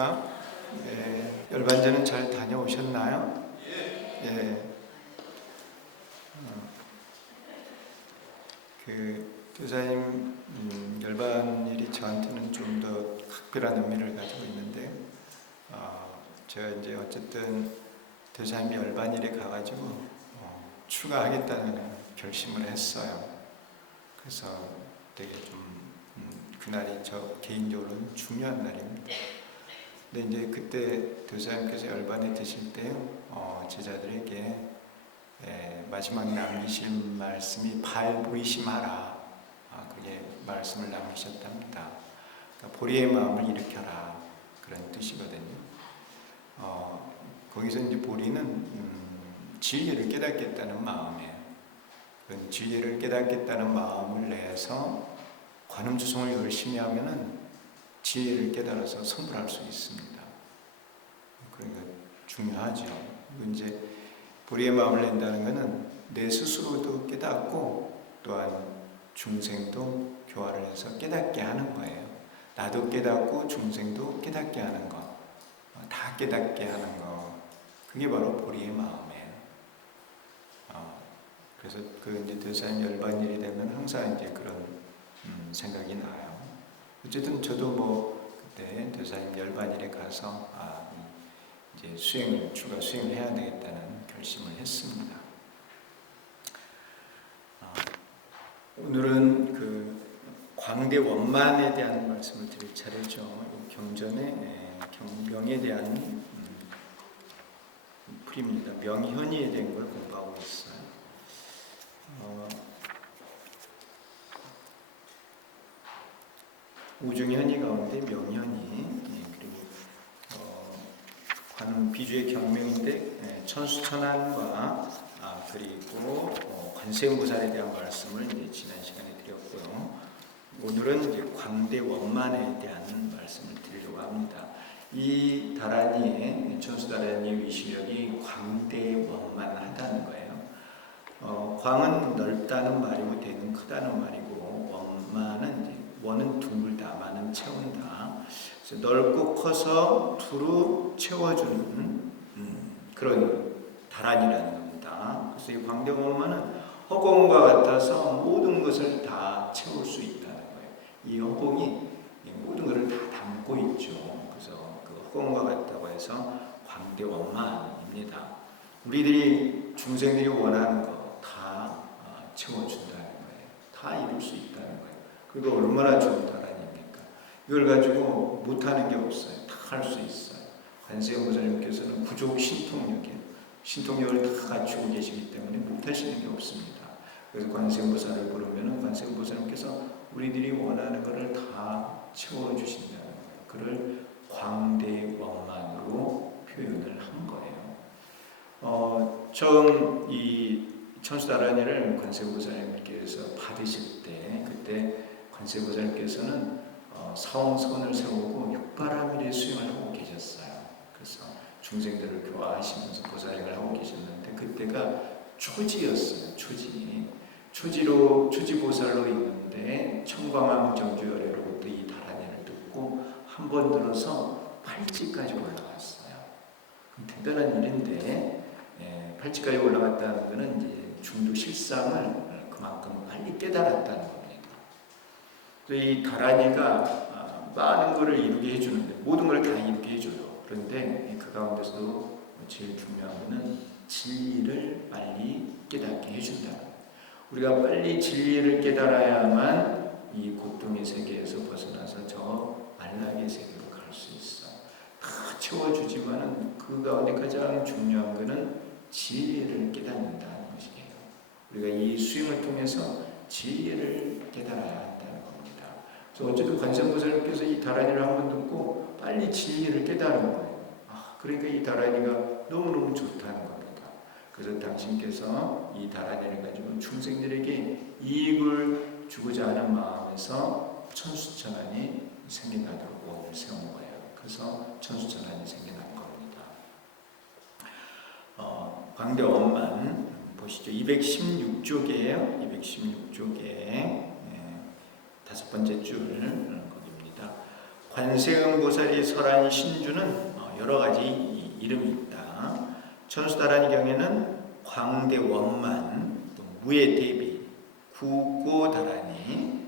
안녕하십니까? 열반전은 잘 다녀오셨나요? 예. 교사님 열반일이 저한테는 좀 더 특별한 의미를 가지고 있는데, 제가 이제 어쨌든 교사님이 열반일에 가가지고 추가하겠다는 결심을 했어요. 그래서 되게 좀 그날이 저 개인적으로는 중요한 날입니다. 근데 이제 그때 교사님께서 열반에 드실 때 제자들에게 마지막 남기실 말씀이 발보이심하라, 그게 말씀을 남기셨답니다. 그러니까 보리의 마음을 일으켜라, 그런 뜻이거든요. 거기서 이제 보리는 진리를 깨닫겠다는 마음이에요. 그 진리를 깨닫겠다는 마음을 내서 관음주성을 열심히 하면은 진리를 깨달아서 성불할 수 있습니다. 그러니까 중요하죠. 이제 보리의 마음을 낸다는 것은 내 스스로도 깨닫고 또한 중생도 교화를 해서 깨닫게 하는 거예요. 나도 깨닫고 중생도 깨닫게 하는 거, 다 깨닫게 하는 거, 그게 바로 보리의 마음이에요. 그래서 이제 교사님 열반일이 되면 항상 이제 그런 생각이 나요. 어쨌든 저도 그때 교사님 열반일에 가서 이제 추가 수행을 해야 되겠다는 결심을 했습니다. 오늘은 광대 원만에 대한 말씀을 드릴 차례죠. 경전의 명에 대한 풀입니다. 명현이에 대한 걸 공부하고 있어요. 우중현이 가운데 명현이, 그리고 관음 비주의 경명인데 천수천안과 그리고 관세음보살에 대한 말씀을 이제 지난 시간에 드렸고요. 오늘은 이제 광대원만에 대한 말씀을 드리려고 합니다. 이 다란이의 천수다란이의 위시력이 광대원만하다는 거예요. 광은 넓다는 말이고 대는 크다는 말이고, 원만은 이제 원은 둥글다, 만은 채운다. 그래서 넓고 커서 두루 채워주는 그런 다란이라는 겁니다. 그래서 이 광대원만은 허공과 같아서 모든 것을 다 채울 수 있다는 거예요. 이 허공이 모든 것을 다 담고 있죠. 그래서 그 허공과 같다고 해서 광대원만입니다. 우리들이 중생들이 원하는 거 다 채워준다는 거예요. 다 이룰 수 있다는 거예요. 그거 얼마나 좋은 다란입니까? 이걸 가지고 못하는 게 없어요. 다 할 수 있어요. 관세음보살님께서는 부족 신통력을 다 갖추고 계시기 때문에 못하시는 게 없습니다. 그래서 관세음보살을 부르면 관세음보살님께서 우리들이 원하는 것을 다 채워주신다는 거예요. 그를 광대원만으로 표현을 한 거예요. 처음 이 천수다란이를 관세음보살님께서 받으실 때, 그때 관세음보살님께서는 사홍선을 세우고 육바라밀의 수행을 하고 계셨어요. 그래서 중생들을 교화하시면서 보살행을 하고 계셨는데, 그때가 초지였어요. 초지보살로 있는데 청광암 정주열애로부터 이 다란이를 듣고 한 번 들어서 팔찌까지 올라갔어요. 대단한 일인데, 팔찌까지 올라갔다는 것은 이제 중도 실상을 그만큼 빨리 깨달았다는 겁니다. 이 다란이가 많은 것을 이루게 해주는데, 모든 걸 다 이루게 해줘요. 그런데 그 가운데서도 제일 중요한 것은 진리를 빨리 깨닫게 해준다는 거예요. 우리가 빨리 진리를 깨달아야만 이 고통의 세계에서 벗어나서 저 안락의 세계로 갈 수 있어요. 다 채워주지만은 그 가운데 가장 중요한 것은 진리를 깨닫는다는 것이에요. 우리가 이 수행을 통해서 진리를 깨달아야 한다는 겁니다. 그래서 어쨌든 관세음보살님께서 이 다란이를 한번 듣고 빨리 진리를 깨달은 거예요. 그러니까 이 다란이가 너무너무 좋다는 겁니다. 그래서 당신께서 이 다란이를 가지고 중생들에게 이익을 주고자 하는 마음에서 천수천안이 생겨나도록 원을 세운 거예요. 그래서 천수천안이 생겨난 겁니다. 광대원만 보시죠. 216쪽이에요. 216쪽에 다섯 번째 줄 거기입니다. 관세음보살이 설한 신주는 여러 가지 이름이 있다. 천수다라니 경에는 광대원만, 또 무예대비, 구고다라니.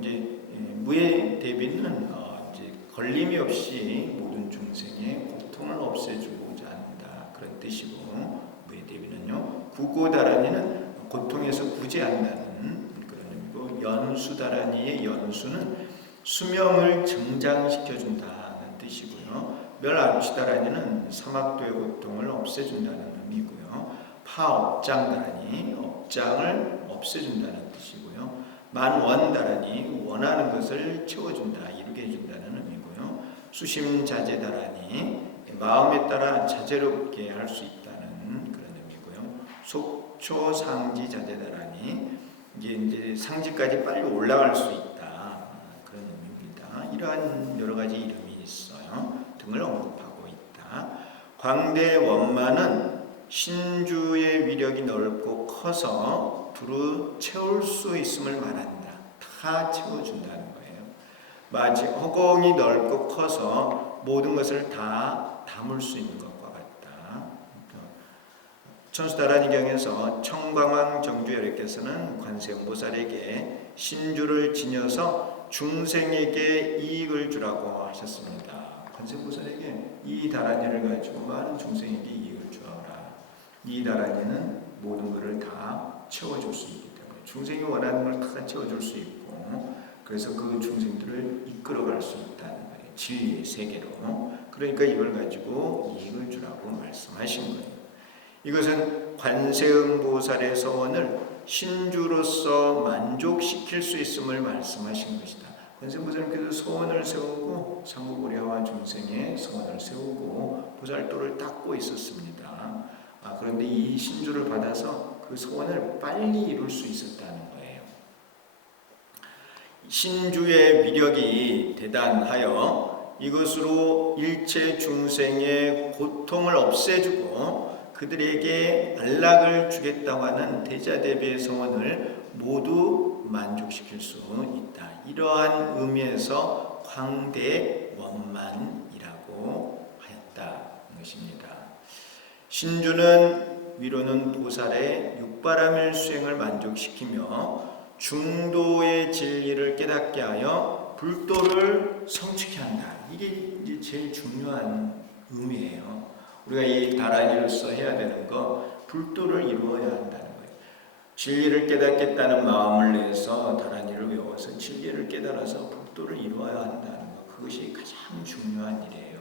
이제 무예대비는 이제 걸림이 없이 모든 중생의 고통을 없애주고자 한다, 그런 뜻이고, 무예대비는요. 구고다라니는 고통에서 구제한다는 그런 의미고, 연수다라니의 연수는 수명을 증장시켜준다는 뜻이고요. 멸암치다라니는 사막도의 고통을 없애준다는 의미고요. 파업장다라니 업장을 없애준다는 뜻이고요. 만원다라니 원하는 것을 채워준다, 이루게 해준다는 의미고요. 수심자재다라니 마음에 따라 자제롭게 할 수 있다는 그런 의미고요. 속초상지자재다라니 이제 상지까지 빨리 올라갈 수 있다, 그런 의미입니다. 이러한 여러 가지 이름이 있어요. 등을 언급하고 있다. 광대원만은 신주의 위력이 넓고 커서 두루 채울 수 있음을 말한다. 다 채워준다는 거예요. 마치 허공이 넓고 커서 모든 것을 다 담을 수 있는 것과 같다. 천수다라니 경에서 청광왕 정주열애께서는 관세음보살에게 신주를 지녀서 중생에게 이익을 주라고 하셨습니다. 관세음보살에게 이 다라니를 가지고 많은 중생에게 이익을 주어라. 이 다라니는 모든 것을 다 채워줄 수 있기 때문에 중생이 원하는 걸 다 채워줄 수 있고, 그래서 그 중생들을 이끌어갈 수 있다는 거예요. 진리의 세계로. 그러니까 이걸 가지고 이익을 주라고 말씀하신 거예요. 이것은 관세음보살의 서원을 신주로서 만족시킬 수 있음을 말씀하신 것이다. 관세음보살님께서 서원을 세우고 상고고려와 중생의 서원을 세우고 보살도를 닦고 있었습니다. 그런데 이 신주를 받아서 그 소원을 빨리 이룰 수 있었다는 거예요. 신주의 위력이 대단하여 이것으로 일체 중생의 고통을 없애주고 그들에게 안락을 주겠다고 하는 대자대비의 소원을 모두 만족시킬 수 있다. 이러한 의미에서 광대원만이라고 하였다는 것입니다. 신주는 위로는 보살의 육바라밀 수행을 만족시키며 중도의 진리를 깨닫게 하여 불도를 성취케 한다. 이게 이제 제일 중요한 의미예요. 우리가 이 다라니로서 해야 되는 거, 불도를 이루어야 한다는 거예요. 진리를 깨닫겠다는 마음을 내서 다라니를 외워서 진리를 깨달아서 불도를 이루어야 한다는 거, 그것이 가장 중요한 일이에요.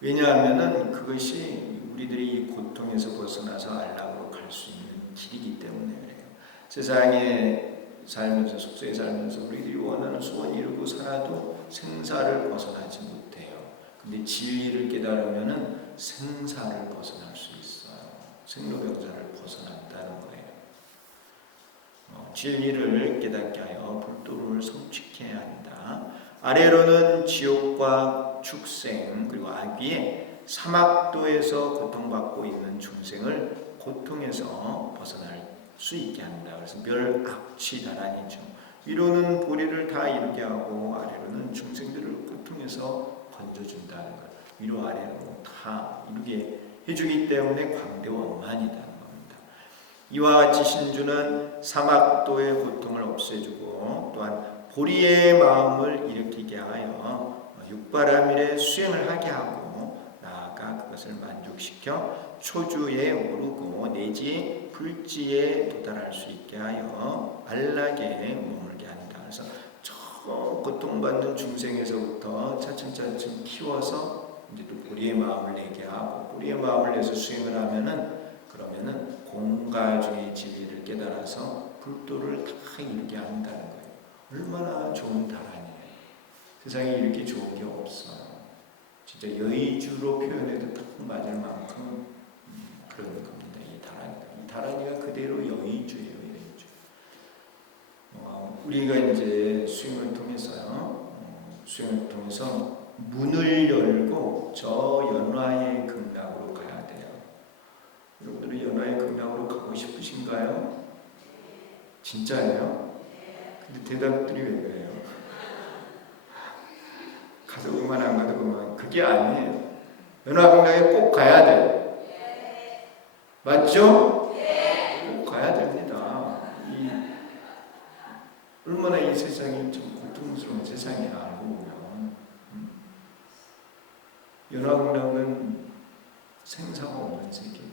왜냐하면 그것이 우리들이 이 고통에서 벗어나서 안락으로 갈 수 있는 길이기 때문에 그래요. 세상에 살면서, 속세에 살면서 우리들이 원하는 소원 이루고 살아도 생사를 벗어나지 못해요. 근데 진리를 깨달으면 생사를 벗어날 수 있어요. 생로병사를 벗어난다는 거예요. 진리를 깨닫게 하여 불도를 성취케 한다. 아래로는 지옥과 축생 그리고 악귀의 사막도에서 고통받고 있는 중생을 고통에서 벗어날 수 있게 한다. 그래서 멸악치다라니죠. 위로는 보리를 다 이루게 하고 아래로는 중생들을 고통에서 건져준다는 것. 위로 아래로 다 이루게 해주기 때문에 광대원만이라는 겁니다. 이와 같이 신주는 사막도의 고통을 없애주고 또한 보리의 마음을 일으키게 하여 육바라밀의 수행을 하게 하고 나아가 그것을 만족시켜 초주에 오르고 내지 불지에 도달할 수 있게 하여 안락에 머물게 한다. 그래서 저 고통받는 중생에서부터 차츰차츰 키워서 이제 또 보리의 마음을 내게 하고 보리의 마음을 내서 수행을 그러면은 공가주의 진리를 깨달아서 불도를 다 이루게 한다는 거예요. 얼마나 좋은 다란이에요. 세상에 이렇게 좋은 게 없어요. 진짜 여의주로 표현해도 딱 맞을 만큼 그런 겁니다. 이 다란이가 그대로 여의주예요. 여의주. 우리가 이제 수행을 통해서요. 수행을 통해서 문을 열고 저 연화의 극락으로 가야 돼요. 여러분들은 연화의 극락으로 가고 싶으신가요? 진짜예요? 근데 대답들이 왜 그래요? 교육만 안 가도 그만 그게 아니에요. 연합국락에 꼭 가야 돼요. 맞죠? 꼭 가야 됩니다. 얼마나 이 세상이 좀 고통스러운 세상이야 알고 보면. 연합국락은 생사가 없는 세계예요.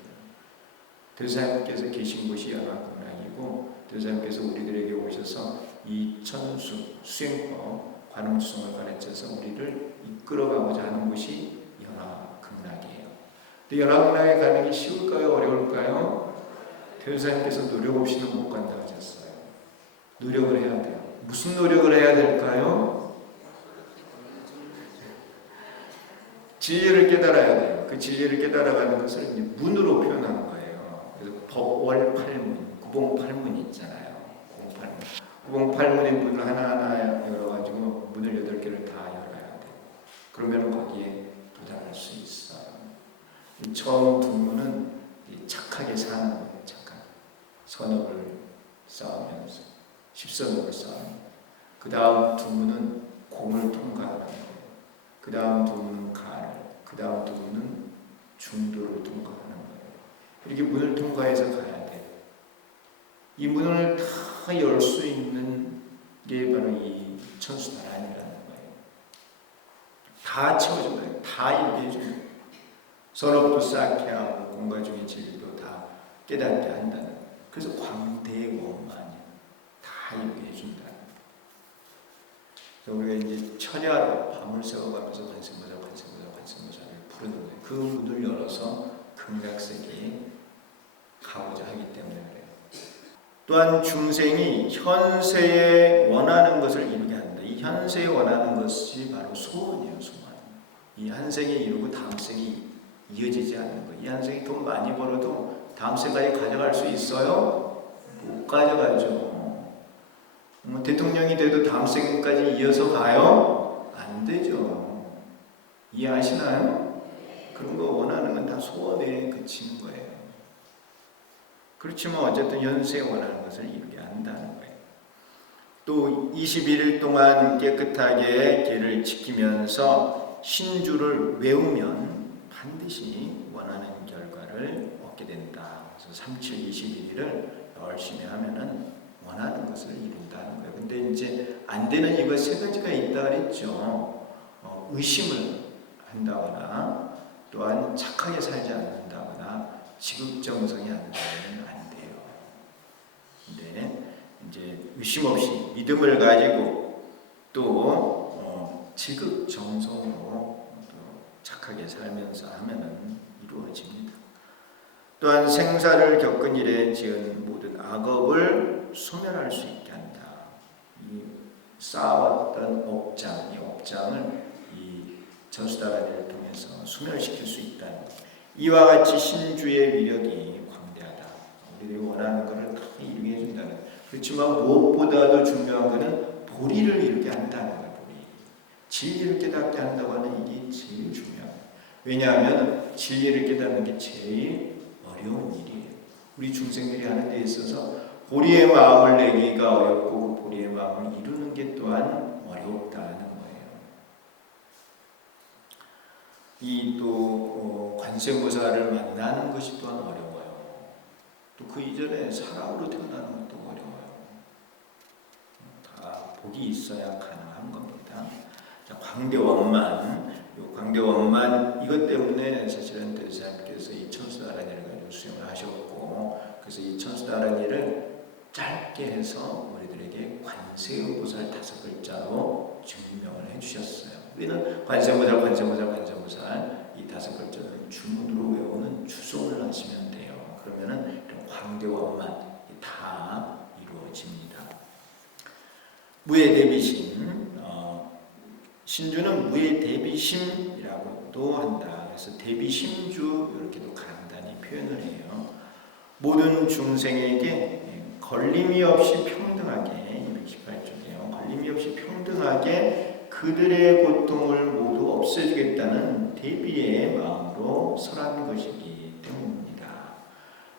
대사님께서 계신 곳이 연합국락이고 대사님께서 우리들에게 오셔서 이 천수, 수행법, 관음주성을 가르쳐서 우리를 이끌어가고자 하는 곳이 연합극락이에요. 근데 연합극락에 가는 게 쉬울까요? 어려울까요? 대사님께서 노력 없이는 못 간다 하셨어요. 노력을 해야 돼요. 무슨 노력을 해야 될까요? 진리를 깨달아야 돼요. 그 진리를 깨달아가는 것을 이제 문으로 표현한 거예요. 그래서 법월팔문, 구봉팔문 있잖아요. 구봉팔문의 문을 하나하나 열어가지고 문을 8개를 다 열어야 돼요. 그러면 거기에 도달할 수 있어요. 처음 두 문은 착하게 사는 거예요. 착한 선업을 쌓으면서 십선업을 쌓으면서 그 다음 두 문은 공을 통과하는 거예요. 그 다음 두 문은 간을, 그 다음 두 문은 중도를 통과하는 거예요. 이렇게 문을 통과해서 가야 돼요. 이 문을 다 열 수 있는 게 바로 이 천수나라니라는 거예요. 다 채워준 거예요. 다 얘기해 줍니다. 선업도 쌓게 하고 공과 중의 진리도 다 깨닫게 한다는 거예요. 그래서 광대원만이 다 얘기해 준다는 거예요. 우리가 이제 철야로 밤을 새워가면서 관세음보살을 부르는 거예요. 그 문을 열어서 극락세계에 가고자 하기 때문에 그래요. 또한 중생이 현세에 원하는 것을 이루게 한다. 이 현세에 원하는 것이 바로 소원이에요. 소원. 이 한 생에 이루고 다음 생이 이어지지 않는 거예요. 이 한 생이 돈 많이 벌어도 다음 생까지 가져갈 수 있어요? 못 가져가죠. 대통령이 돼도 다음 생까지 이어서 가요? 안 되죠. 이해하시나요? 그런 거 원하는 건 다 소원에 그치는 거예요. 그렇지만 어쨌든 현세에 원하는 것을 이루게 한다는 거예요. 또 21일 동안 깨끗하게 계를 지키면서 신주를 외우면 반드시 원하는 결과를 얻게 된다. 그래서 37, 21일을 열심히 하면은 원하는 것을 이룬다는 거예요. 근데 이제 안 되는 이유가 3가지가 있다 그랬죠. 의심을 한다거나 또한 착하게 살지 않는다거나 지극정성이 안 되면 안 돼요. 근데 이제 의심 없이 믿음을 가지고 또 지극정성으로 착하게 살면서 하면은 이루어집니다. 또한 생사를 겪은 일에 지은 모든 악업을 소멸할 수 있게 한다. 이 쌓아왔던 업장, 이 업장을 이 전수다라니를 통해서 소멸시킬 수 있다는 것. 이와 같이 신주의 위력이 광대하다. 우리들이 원하는 것을 다 이루게 해준다는. 그렇지만 무엇보다도 중요한 것은 보리를 이루게 한다는 거예요. 보리. 진리를 깨닫게 한다고 하는 이게 제일 중요해요. 왜냐하면 진리를 깨닫는 게 제일 어려운 일이에요. 우리 중생들이 하는 데 있어서 보리의 마음을 내기가 어렵고 보리의 마음을 이루는 게 또한 어렵다는 거예요. 이 또 관세음보살을 만나는 것이 또한 어려워요. 또 그 이전에 사람으로 태어나는 것도 어려워요. 다 복이 있어야 가능한 겁니다. 자, 광대원만, 광대원만 이것 때문에 사실은 대사님께서 이 천수다라니를 가지고 수행을 하셨고, 그래서 이 천수다라니를 짧게 해서 우리들에게 관세음보살 5글자로 증명을 해주셨어요. 우리는 관세음보살 이 5글자를 주문으로 외우는 주송을 하시면 돼요. 그러면은 이런 광대원만 다 이루어집니다. 무예대비심, 신주는 무예대비심이라고도 한다. 그래서 대비심주 이렇게도 간단히 표현을 해요. 모든 중생에게 걸림이 없이 평등하게 218쪽이에요. 걸림이 없이 평등하게 그들의 고통을 모두 없애주겠다는 대비의 마음으로 설한 것이기 때문입니다.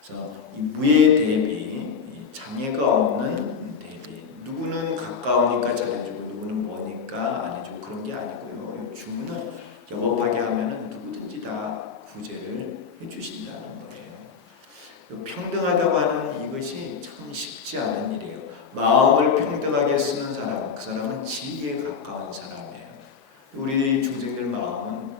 그래서 이 무예대비, 장애가 없는 대비, 누구는 가까우니까 잘해주고 누구는 머니까 안 해주고 그런 게 아니고요. 주문은 여법하게 하면은 누구든지 다 구제를 해주신다는 거예요. 평등하다고 하는 이것이 참 쉽지 않은 일이에요. 마음을 평등하게 쓰는 사람, 그 사람은 진리에 가까운 사람이에요. 우리 중생들 마음은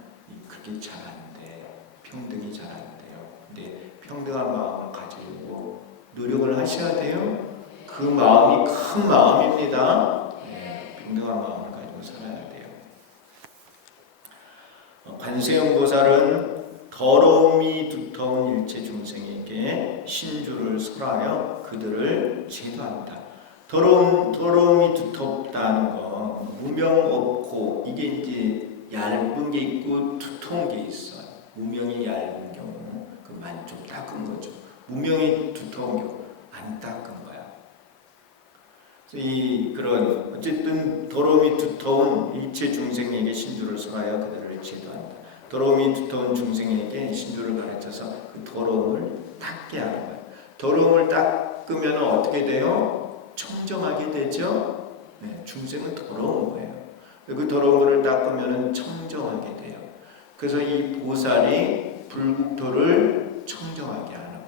그렇게 잘 안 돼. 평등이 잘 안 돼요. 근데 평등한 마음을 가지고 노력을 하셔야 돼요. 그 마음이 큰 마음입니다. 평등한 마음을 가지고 살아야 돼요. 관세음보살은 더러움이 두터운 일체 중생에게 신주를 설하여 그들을 제도한다. 더러움이 두텁다는 거, 무명 없고, 이게 이제 얇은 게 있고 두터운 게 있어요. 무명이 얇은 경우, 그만 좀 닦은 거죠. 무명이 두터운 경우, 안 닦은 거야. 그런 어쨌든 더러움이 두터운 일체 중생에게 신주를 설하여 그들을 제도한다. 더러움이 두터운 중생에게 신주를 가르쳐서 그 더러움을 닦게 하는 거예요. 더러움을 닦으면 어떻게 돼요? 청정하게 되죠. 중생은 더러운 거예요. 그 더러운 것을 닦으면 청정하게 돼요. 그래서 이 보살이 불국토를 청정하게 하는 거예요.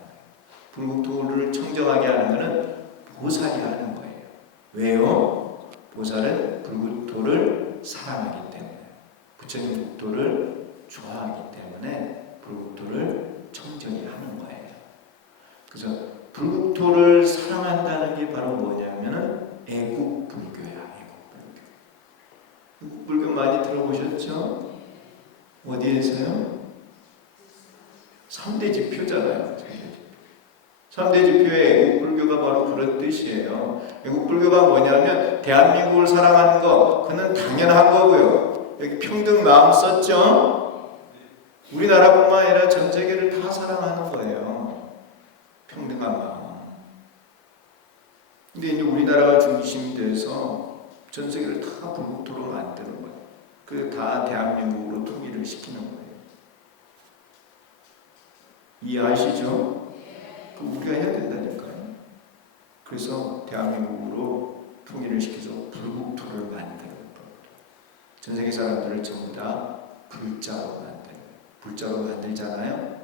불국토를 청정하게 하는 것은 보살이 하는 거예요. 왜요? 보살은 불국토를 사랑하기 때문에, 부처님 국토를 좋아하기 때문에 불국토를 청정히 하는 거예요. 그래서 불국토를 사랑한다는 게 바로 뭐냐면은 애국불교야. 애국불교 많이 들어보셨죠? 어디에서요? 3대 지표잖아요. 3대 지표의 애국불교가 바로 그런 뜻이에요. 애국불교가 뭐냐면 대한민국을 사랑하는 거, 그는 당연한 거고요. 여기 평등 마음 썼죠? 우리나라뿐만 아니라 전 세계를 다 사랑하는 거예요. 평등한 마음. 근데 이제 우리나라가 중심이 돼서 전 세계를 다 불국토로 만드는 거예요. 그래서 다 대한민국으로 통일을 시키는 거예요. 이해하시죠? 우리가 해야 된다니까요. 그래서 대한민국으로 통일을 시켜서 불국토를 만드는 거예요. 전 세계 사람들을 전부 다 불자로 만드는, 불자로 만들잖아요.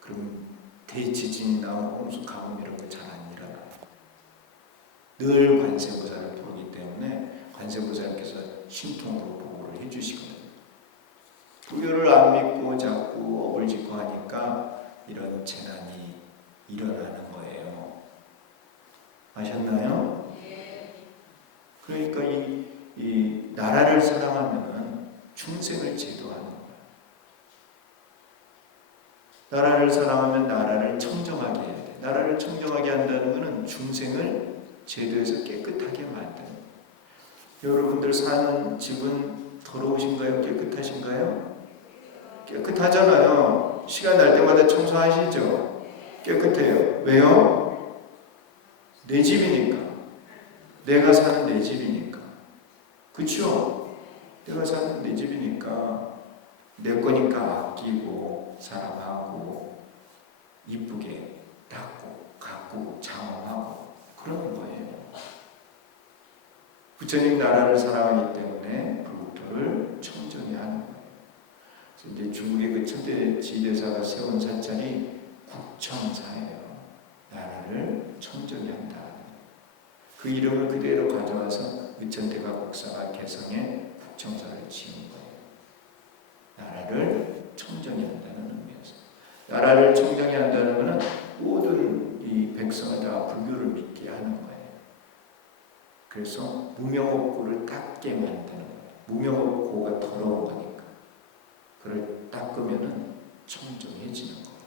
그럼 대지진이나 홍수, 가뭄 이런 거 잘 안 일어나요. 늘 관세보살을 부르기 때문에 관세보살께서 신통으로 보호를 해주시거든요. 불교를 안 믿고 자꾸 업을 짓고 하니까 이런 재난이 일어나는 거예요. 아셨나요? 그러니까 이 나라를 사랑하면 중생을 제도하는 거예요. 나라를 사랑하면 나라를 청정하게 해야 돼. 나라를 청정하게 한다는 것은 중생을 제도해서 깨끗하게 만드는 거예요. 여러분들 사는 집은 더러우신가요? 깨끗하신가요? 깨끗하잖아요. 시간 날 때마다 청소하시죠? 깨끗해요. 왜요? 내 집이니까. 내가 사는 내 집이니까. 그쵸? 내가 사는 내 집이니까 내 거니까 아끼고 사랑하고 이쁘게 닦고 가꾸고 장엄하고 그러는 거예요. 부처님 나라를 사랑하기 때문에 불국토를 청정히 하는 거예요. 그래서 이제 중국의 그 천대 지대사가 세운 사찰이 국청사예요. 나라를 청정히 한다. 그 이름을 그대로 가져와서 의천대가 국사가 개성에 국청사를 지은 거예요. 나라를 청정히 한다는 의미에서. 나라를 청정히 한다는 것은 모든 이 백성을 다 불교를 믿게 하는 거예요. 그래서 무명업고를 닦게 만드는 거예요. 무명업고가 더러운 거니까. 그걸 닦으면 청정해지는 거예요.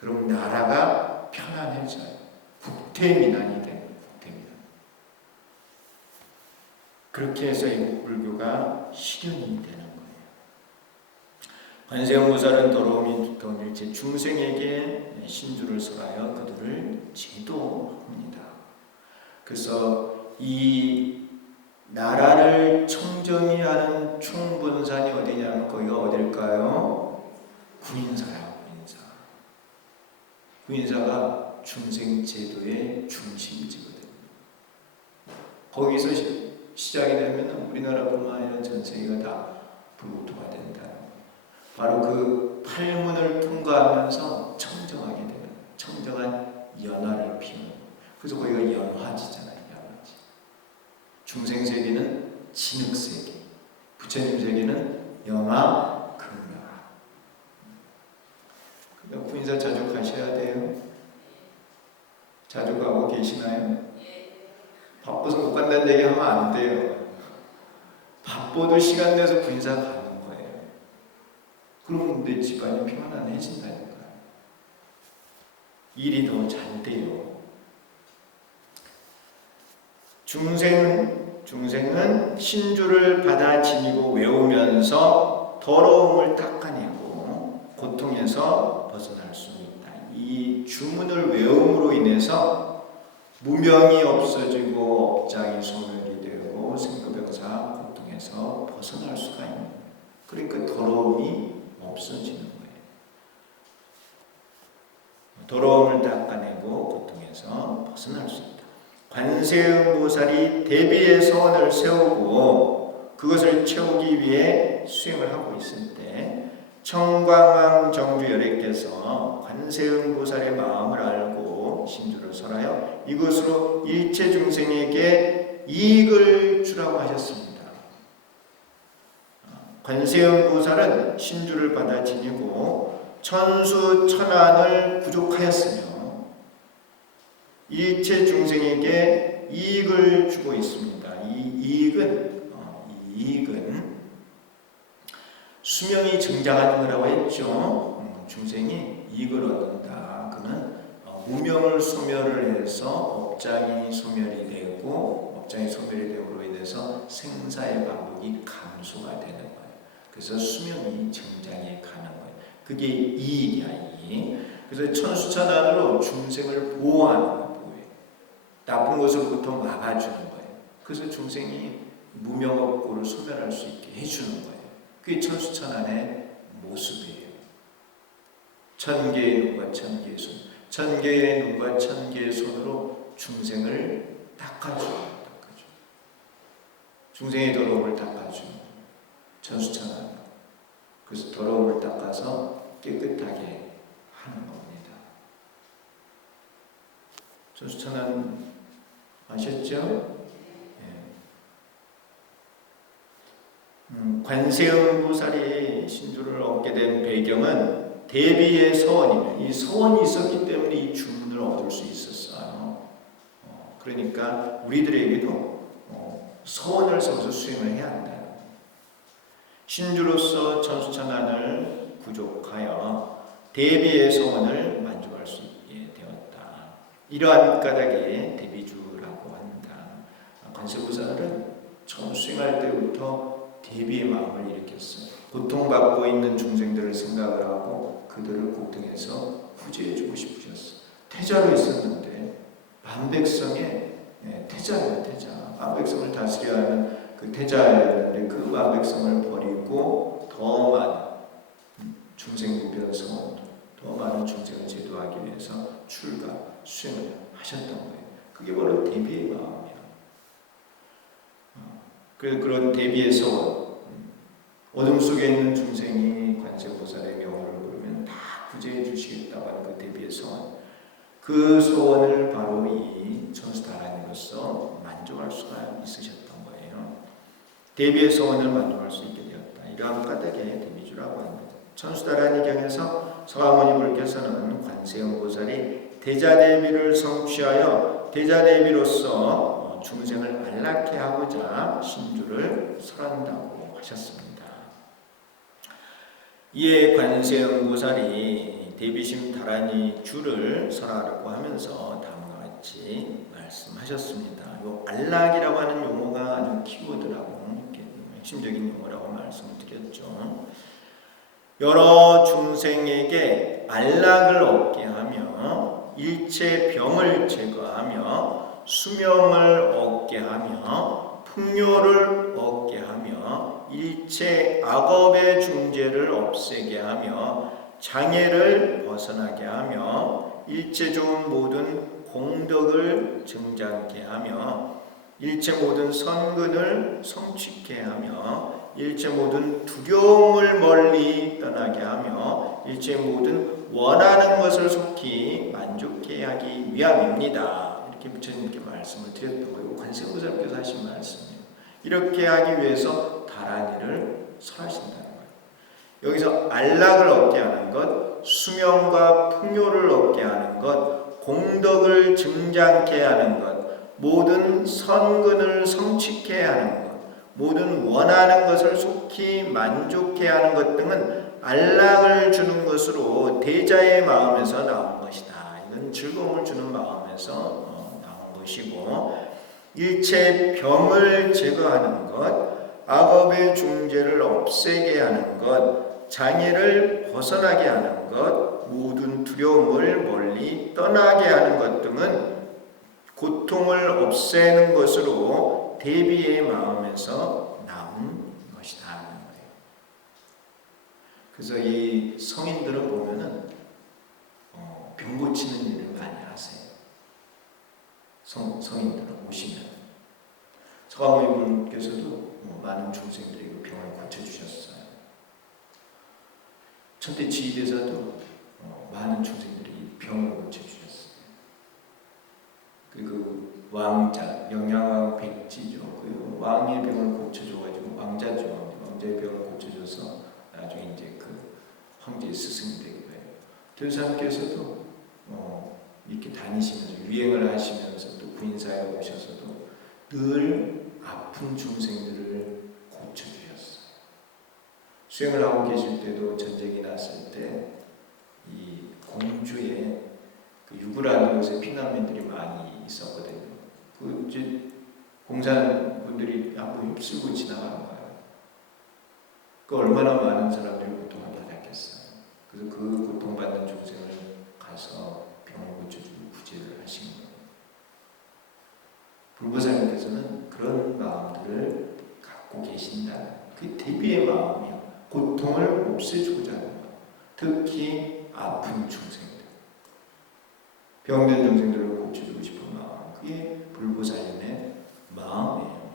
그럼 나라가 편안해져요. 국태민안이 됩니다. 국태민안. 그렇게 해서 애국불교가 실현이 되는 거예요. 관세음보살은 더러움이 두터운 일체 중생에게 신주를 설하여 그들을 제도합니다. 그래서 이 나라를 청정히 하는 충분산이 어디냐면 거기가 어딜까요? 구인사예요. 구인사가 중생 제도의 중심지거든요. 거기서 시작이 되면 우리나라뿐만 아니라 전 세계가 다 불구토가 된다. 바로 그 팔문을 통과하면서 청정하게 되는, 청정한 연화를 피우는. 그래서 거기가 연화지잖아요. 연화지. 중생 세계는 진흙 세계, 부처님 세계는 연화 극락. 그러니까 구인사 자주 가셔야 돼요. 자주 가고 계시나요? 바빠서 못 간다는 얘기 하면 안 돼요. 바빠도 시간 내서 구인사 가는 거예요. 그러면 내 집안이 평안해진다니까요. 일이 더 잘 돼요. 중생은 신주를 받아 지니고 외우면서 더러움을 닦아내고 고통에서 벗어날 수 있다. 이 주문을 외움으로 인해서 무명이 없어지고 업장이 소멸이 되고 생로병사 고통에서 벗어날 수가 있는 거예요. 그러니까 더러움이 없어지는 거예요. 더러움을 닦아내고 고통에서 벗어날 수 있다. 관세음보살이 대비의 서원을 세우고 그것을 채우기 위해 수행을 하고 있을 때 청광왕 정주열애께서 관세음보살의 마음을 알고 신주를 설하여 이것으로 일체 중생에게 이익을 주라고 하셨습니다. 관세음보살은 신주를 받아 지니고 천수 천안을 부족하였으며 일체 중생에게 이익을 주고 있습니다. 이 이익은 수명이 증장하는 거라고 했죠. 중생이 이익을 얻는다. 그는 무명을 소멸을 해서 업장이 소멸이 되고 업장이 소멸이 됨으로 인해서 생사의 반복이 감소가 되는 거예요. 그래서 수명이 증장해 가는 거예요. 그게 이익이야, 이익. 그래서 천수천안으로 중생을 보호하는 거예요. 나쁜 것으로부터 막아주는 거예요. 그래서 중생이 무명업고를 소멸할 수 있게 해주는 거예요. 그게 천수천안의 모습이에요. 천개의 눈과 천개의 손, 천개의 눈과 천개의 손으로 중생을 닦아주는 거예요. 중생의 더러움을 닦아주는 거예요. 천수천안. 그래서 더러움을 닦아서 깨끗하게 하는 겁니다. 천수천안 아셨죠? 관세음보살이 신주를 얻게 된 배경은 대비의 서원이에요. 이 서원이 있었기 때문에 이 주문을 얻을 수 있었어요. 그러니까 우리들에게도 서원을 세워서 수행을 해야 한다. 신주로서 천수천안을 부족하여 대비의 서원을 만족할 수 있게 되었다. 이러한 까닭에 대비주라고 한다. 관세음보살은 처음 수행할 때부터 대비의 마음을 일으켰어요. 고통받고 있는 중생들을 생각을 하고 그들을 고통에서 구제해주고 싶으셨어요. 태자로 있었는데 만백성의 태자예요. 태자. 만백성을 다스려야 하는 그 태자였는데 그 만백성을 버리고 더 많은 중생구별 서원, 더 많은 중생을 제도하기 위해서 출가, 수행을 하셨던 거예요. 그게 바로 대비의 마음이에요. 그런 대비의 서원, 어둠 속에 있는 중생이 관세음보살의 명호를 부르면 다 구제해 주시겠다고 하는 그 대비의 서원, 그 소원을 바로 이 천수다란이로서 만족할 수가 있으셨던 거예요. 대비의 소원을 만족할 수 있게 되었다. 이러한 까닭에 대비주라고 합니다. 천수다란이경에서 서가모니 불께서는 관세음보살이 대자대비를 성취하여 대자대비로서 중생을 안락해 하고자 신주를 설한다고 하셨습니다. 이에 관세음보살이 대비심 다란이 주를 설하라고 하면서 다음과 같이 말씀하셨습니다. 이 안락이라고 하는 용어가 아주 키워드라고 핵심적인 용어라고 말씀드렸죠. 여러 중생에게 안락을 얻게 하며 일체 병을 제거하며 수명을 얻게 하며 풍요를 얻게 하며 일체 악업의 중재를 없애게 하며 장애를 벗어나게 하며 일체 좋은 모든 공덕을 증장케 하며 일체 모든 선근을 성취케 하며 일체 모든 두려움을 멀리 떠나게 하며 일체 모든 원하는 것을 속히 만족해 하기 위함입니다. 이렇게 부처님께 말씀을 드렸던 거예요. 관세음보살께서 하신 말씀이에요. 이렇게 하기 위해서 다란이를 설하신다는 거예요. 여기서 안락을 얻게 하는 것, 수명과 풍요를 얻게 하는 것, 공덕을 증장케 하는 것, 모든 선근을 성취케 하는 것, 모든 원하는 것을 속히 만족해 하는 것 등은 안락을 주는 것으로 대자의 마음에서 나온 것이다. 이건 즐거움을 주는 마음에서 나온 것이고, 일체 병을 제거하는 것, 악업의 중재를 없애게 하는 것, 장애를 벗어나게 하는 것, 모든 두려움을 멀리 떠나게 하는 것 등은 고통을 없애는 것으로 대비의 마음에서 나온 것이다 하는 거예요. 그래서 이 성인들을 보면은 병 고치는 일을 많이 하세요. 성인들은 오시면 서가모니분께서도 많은 중생들에게 병을 고쳐주셨어요. 천대 지휘대사도 많은 중생들이 병을 고쳐주셨어요. 그 왕자, 영양왕 백지죠. 그 왕의 병을 고쳐줘가지고 왕자죠. 왕자의 병을 고쳐줘서 나중에 이제 그 황제의 스승이 되기도 해요. 대사님께서도 이렇게 다니시면서 유행을 하시면서 또 부인사에 오셔서도 늘 아픈 중생들을 고쳐주셨어요. 수행을 하고 계실 때도 전쟁이 났을 때 이 공주의 그 유구라는 곳에 피난민들이 많이 있었거든요. 그 이제 공산분들이 한번 휩쓸고 지나가는 거예요. 그 얼마나 많은 사람들이 고통을 받았겠어요. 그래서 그 고통받는 중생을 가서 병을 고쳐주고 구제를 하신 거예요. 불보살님께서는 그런 마음들을 갖고 계신다. 그 대비의 마음이요. 고통을 없애주고자 하는 것. 특히 아픈 중생들, 병든 중생들을 고쳐주고 싶은 마음. 그게 불보살님의 마음이에요.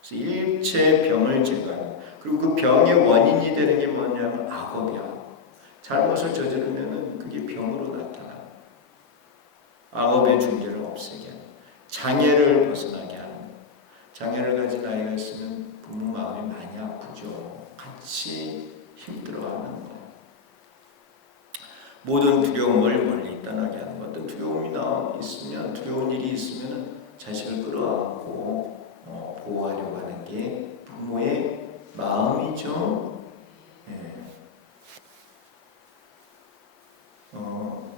그래서 일체 병을 제거하는. 그리고 그 병의 원인이 되는 게 뭐냐면 악업이야. 잘못을 저지르면은 그게 병으로 나타나. 악업의 중재를 없애게 하는. 장애를 벗어나게 하는. 장애를 가진 아이가 있으면 부모 마음이 많이 아프죠. 같이 힘들어하는 거예요. 모든 두려움을 멀리 떠나게 하는 것. 두려움이 있으면, 두려운 일이 있으면 자식을 끌어안고 보호하려고 하는 게 부모의 마음이죠.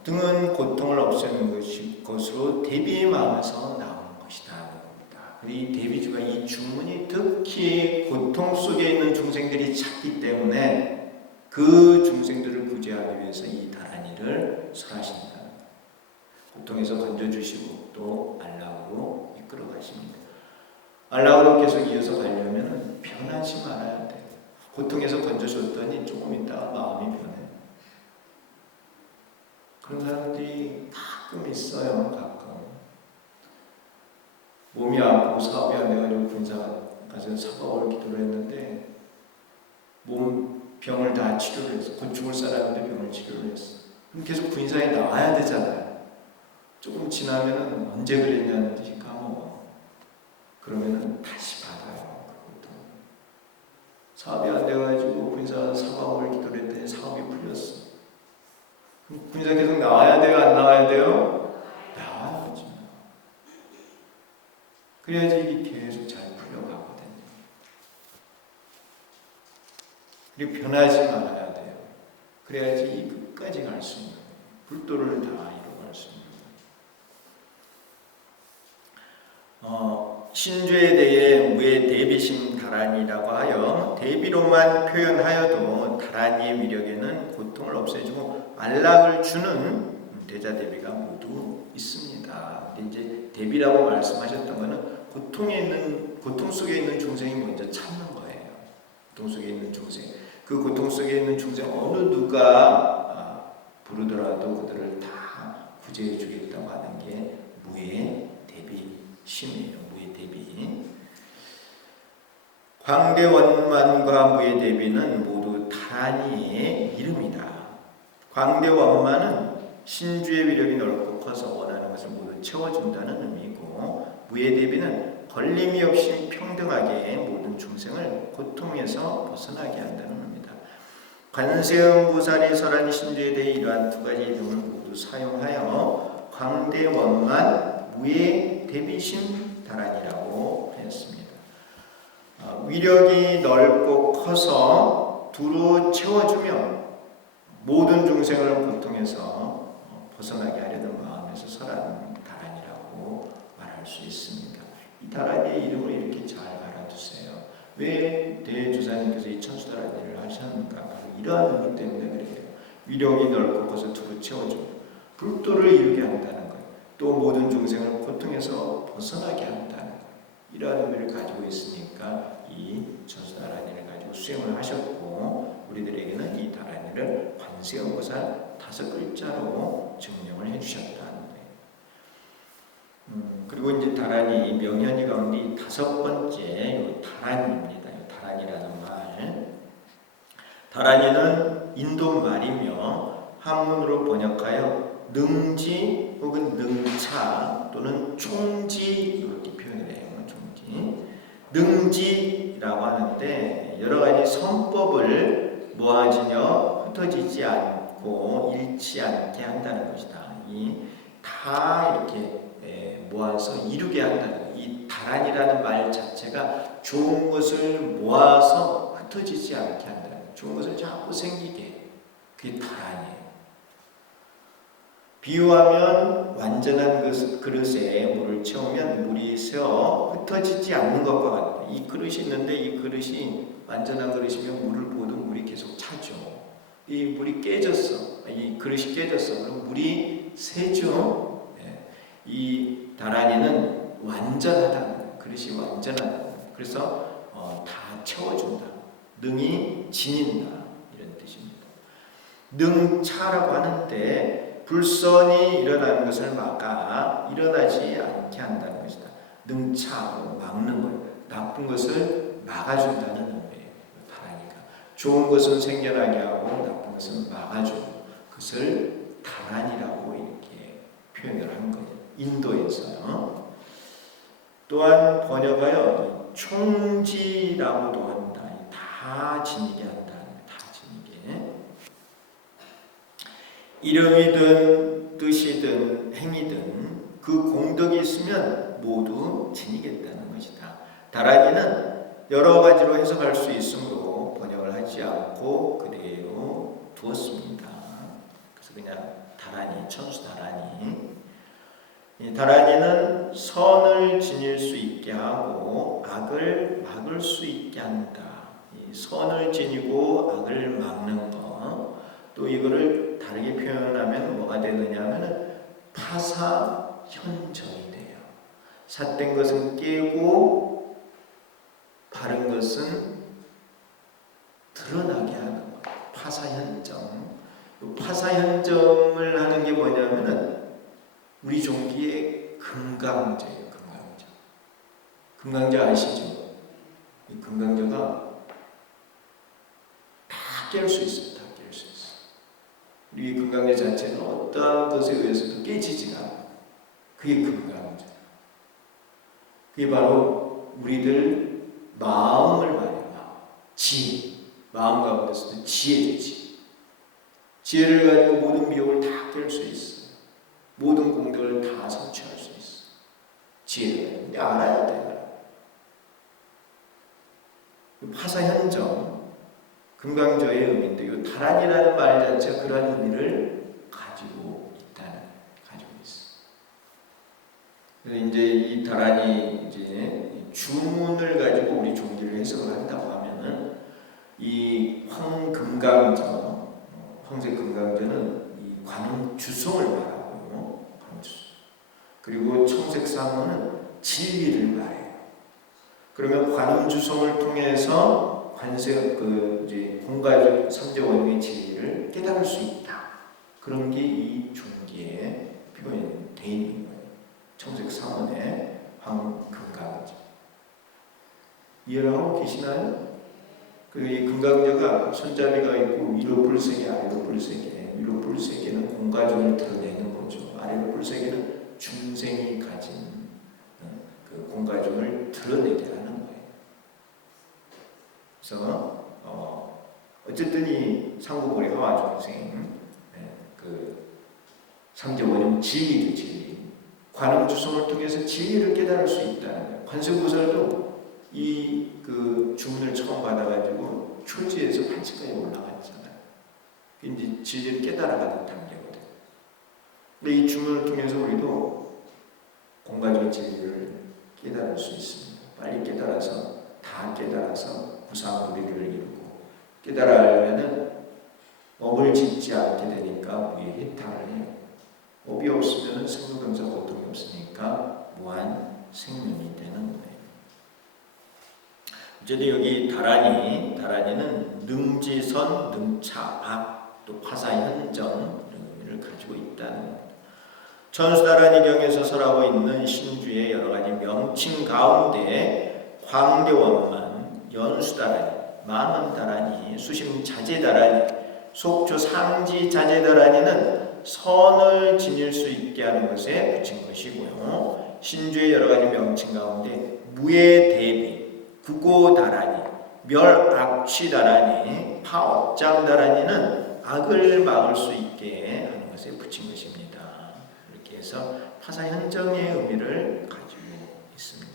등은 고통을 없애는 것으로 대비의 마음에서 나오는 것이다. 이 대비주가 이 중문이 특히 고통 속에 있는 중생들이 찾기 때문에 그 중생들을 구제하기 위해서 이 다란이를 설하신다. 고통에서 건져주시고 또 안락으로 이끌어 가십니다. 안락으로 계속 이어서 가려면 변하지 말아야 돼. 고통에서 건져줬더니 조금 있다가 마음이 변해. 그런 사람들이 가끔 있어요. 가끔 몸이 아프고 사업이 안 돼가지고 군사가 가서 사과월 기도를 했는데 몸 병을 다 치료를 했어. 곧 죽을 사람인데 병을 치료를 했어. 그럼 계속 군사에 나와야 되잖아요. 조금 지나면은 언제 그랬냐는 듯이 까먹어. 그러면은 다시 받아요. 그것도. 사업이 안 돼가지고 군사 사과월 기도를 했더니 사업이 풀렸어. 그럼 군사 계속 나와야 돼요? 안 나와야 돼요? 나와야지. 그래야지 이게 계속 잘 풀려가거든요. 그리고 변하지 말아야 돼요. 그래야지 이 끝까지 갈 수 있는 거예요. 불도를 다 이뤄갈 수 있는 거예요. 신주에 대해 우의 대비심 다란이라고 하여 대비로만 표현하여도 다란이의 위력에는 고통을 없애주고 안락을 주는 대자대비가 모두 있습니다. 근데 이제 대비라고 말씀하셨던 것은 고통 속에 있는 중생이 먼저 참는 거예요. 고통 속에 있는 중생. 그 고통 속에 있는 중생 어느 누가 부르더라도 그들을 다 구제해 주겠다고 하는 게 무의 대비심이에요. 무의 대비. 광대원만과 무예대비는 모두 다란이의 이름이다. 광대원만은 신주의 위력이 넓고 커서 원하는 것을 모두 채워준다는 의미고, 무예대비는 걸림이 없이 평등하게 모든 중생을 고통에서 벗어나게 한다는 의미다. 관세음보살이 설한 신주에 대해 이러한 두 가지 이름을 모두 사용하여 광대원만 무예대비심 다란이라고 했습니다. 위력이 넓고 커서 두루 채워주며 모든 중생을 고통에서 벗어나게 하려는 마음에서 설한 다란이라고 말할 수 있습니다. 이 다란이의 이름을 이렇게 잘 알아두세요. 왜 대주사님께서 이 천수다란이를 하셨는가? 바로 이러한 의미 때문에 그래요. 위력이 넓고 커서 두루 채워주며 불도를 이루게 한다는 것, 또 모든 중생을 고통에서 벗어나게 한다는 것, 이러한 의미를 가지고 있으니까 이 천수다란이를 가지고 수행을 하셨고, 우리들에게는 이 다란이를 관세음보살 5글자로 증명을 해주셨다는 거예요. 그리고 이제 다란이 명현이 가운데 5번째 다란이입니다. 다란이라는 말, 다란이는 인도 말이며 한문으로 번역하여 능지 혹은 능차 또는 총지 이렇게 표현을 해요. 총지, 능지라고 하는데 여러 가지 선법을 모아지며 흩어지지 않고 잃지 않게 한다는 것이다. 이 다 이렇게 모아서 이루게 한다는, 이 다란이라는 말 자체가 좋은 것을 모아서 흩어지지 않게 한다는, 좋은 것을 자꾸 생기게, 그게 다란이에요. 비유하면 완전한 그릇에 물을 채우면 물이 새어 흩어지지 않는 것과 같다. 이 그릇이 있는데 이 그릇이 완전한 그릇이면 물을 부어도 물이 계속 차죠. 이 물이 깨졌어. 이 그릇이 깨졌어. 그럼 물이 새죠. 이 다란이는 완전하다. 그릇이 완전하다. 그래서 다 채워준다. 능이 지닌다. 이런 뜻입니다. 능차라고 하는데 불선이 일어나는 것을 막아 일어나지 않게 한다는 것이다. 능차로 막는 것, 나쁜 것을 막아준다는 의미예요. 다란이가 좋은 것은 생겨나게 하고 나쁜 것은 막아주고, 그것을 다란이라고 이렇게 표현을 한 거예요. 인도에서요. 또한 번역하여 총지라고도 한다. 다 지니게 한다. 다 지니게. 이름이든 뜻이든 행위든 그 공덕이 있으면 모두 지니겠다는 것이다. 다란이는 여러 가지로 해석할 수 있으므로 번역을 하지 않고 그대로 두었습니다. 그래서 그냥 다란이, 천수다란이. 이 다란이는 선을 지닐 수 있게 하고 악을 막을 수 있게 한다. 이 선을 지니고 악을 막는 것, 또 이거를 다르게 표현하면 뭐가 되느냐 하면 파사현정이 돼요. 삿된 것은 깨고 바른 것은 드러나게 하는 것. 파사현정. 파사현정을 하는 게 뭐냐면은 우리 종기의 금강제예요. 금강제. 금강제 아시죠? 이 금강제가 다 깰 수 있어요. 다 깰 수 있어요. 우리 금강제 자체는 어떠한 것에 의해서도 깨지지가 않아요. 그게 금강제. 그게 바로 우리들 마음을 말해요. 지혜. 마음 가운데서도 지혜지. 지혜를 가지고 모든 미혹을 다 깰 수 있어요. 모든 공덕을 다 성취할 수 있어. 지혜를. 근데 알아야 돼요. 파사현정, 금강저의 의미인데, 이 다란이라는 말 자체가 그러한 의미를 가지고 있어. 그래서 이제 이 다란이 이제 주문을 가지고 우리 종기를 해석을 한다고 하면은 이 황금강저, 황색 금강저는 이 관음주성을 말하고. 그리고 청색 상어는 진리를 말해요. 그러면 관음주성을 통해서 관세 이제 공가적 삼재원의 진리를 깨달을 수 있다. 그런 게 이 종기에 표현되어 있는 거예요. 청색 상어의 황금강지. 이해를 하고 계시나요? 그 금강저가 손잡이가 있고 위로 뿔세개, 아래로 뿔세개. 위로 뿔세개는 공과정을 드러내는 거죠. 아래로 뿔세개는 중생이 가진 그 공과정을 드러내게 하는 거예요. 그래서 어쨌든 이 상고보리 하와 중생 그 삼재원은 진리죠, 진리. 관음주성을 통해서 진리를 깨달을 수 있다는 거예요. 관세음보살도 이 그 주문을 처음 받아가지고 초지에서 판치까지 올라갔잖아요. 이제 진리를 깨달아가는 단계거든요. 근데 이 주문을 통해서 우리도 공간적인 진리를 깨달을 수 있습니다. 빨리 깨달아서 다 깨달아서 무상무비를 이루고 깨달으려면은 업을 짓지 않게 되니까 우리의 해탈을 해요. 업이 없으면 생로병사 고통이 없으니까 무한 생명이 되는 거예요. 어쨌든 여기 다란이는 능지선, 능차악, 또 화사현정 이런 의미를 가지고 있다는 겁니다. 천수다란이경에서 설하고 있는 신주의 여러 가지 명칭 가운데 광대원만, 연수다란이, 만원다란이, 수심자재다란이, 속초상지자재다란이는 선을 지닐 수 있게 하는 것에 붙인 것이고요. 신주의 여러 가지 명칭 가운데 무예대비, 구고다란이, 멸악취다란이, 파업장다란이는 악을 막을 수 있게 하는 것에 붙인 것입니다. 이렇게 해서 화사현정의 의미를 가지고 있습니다.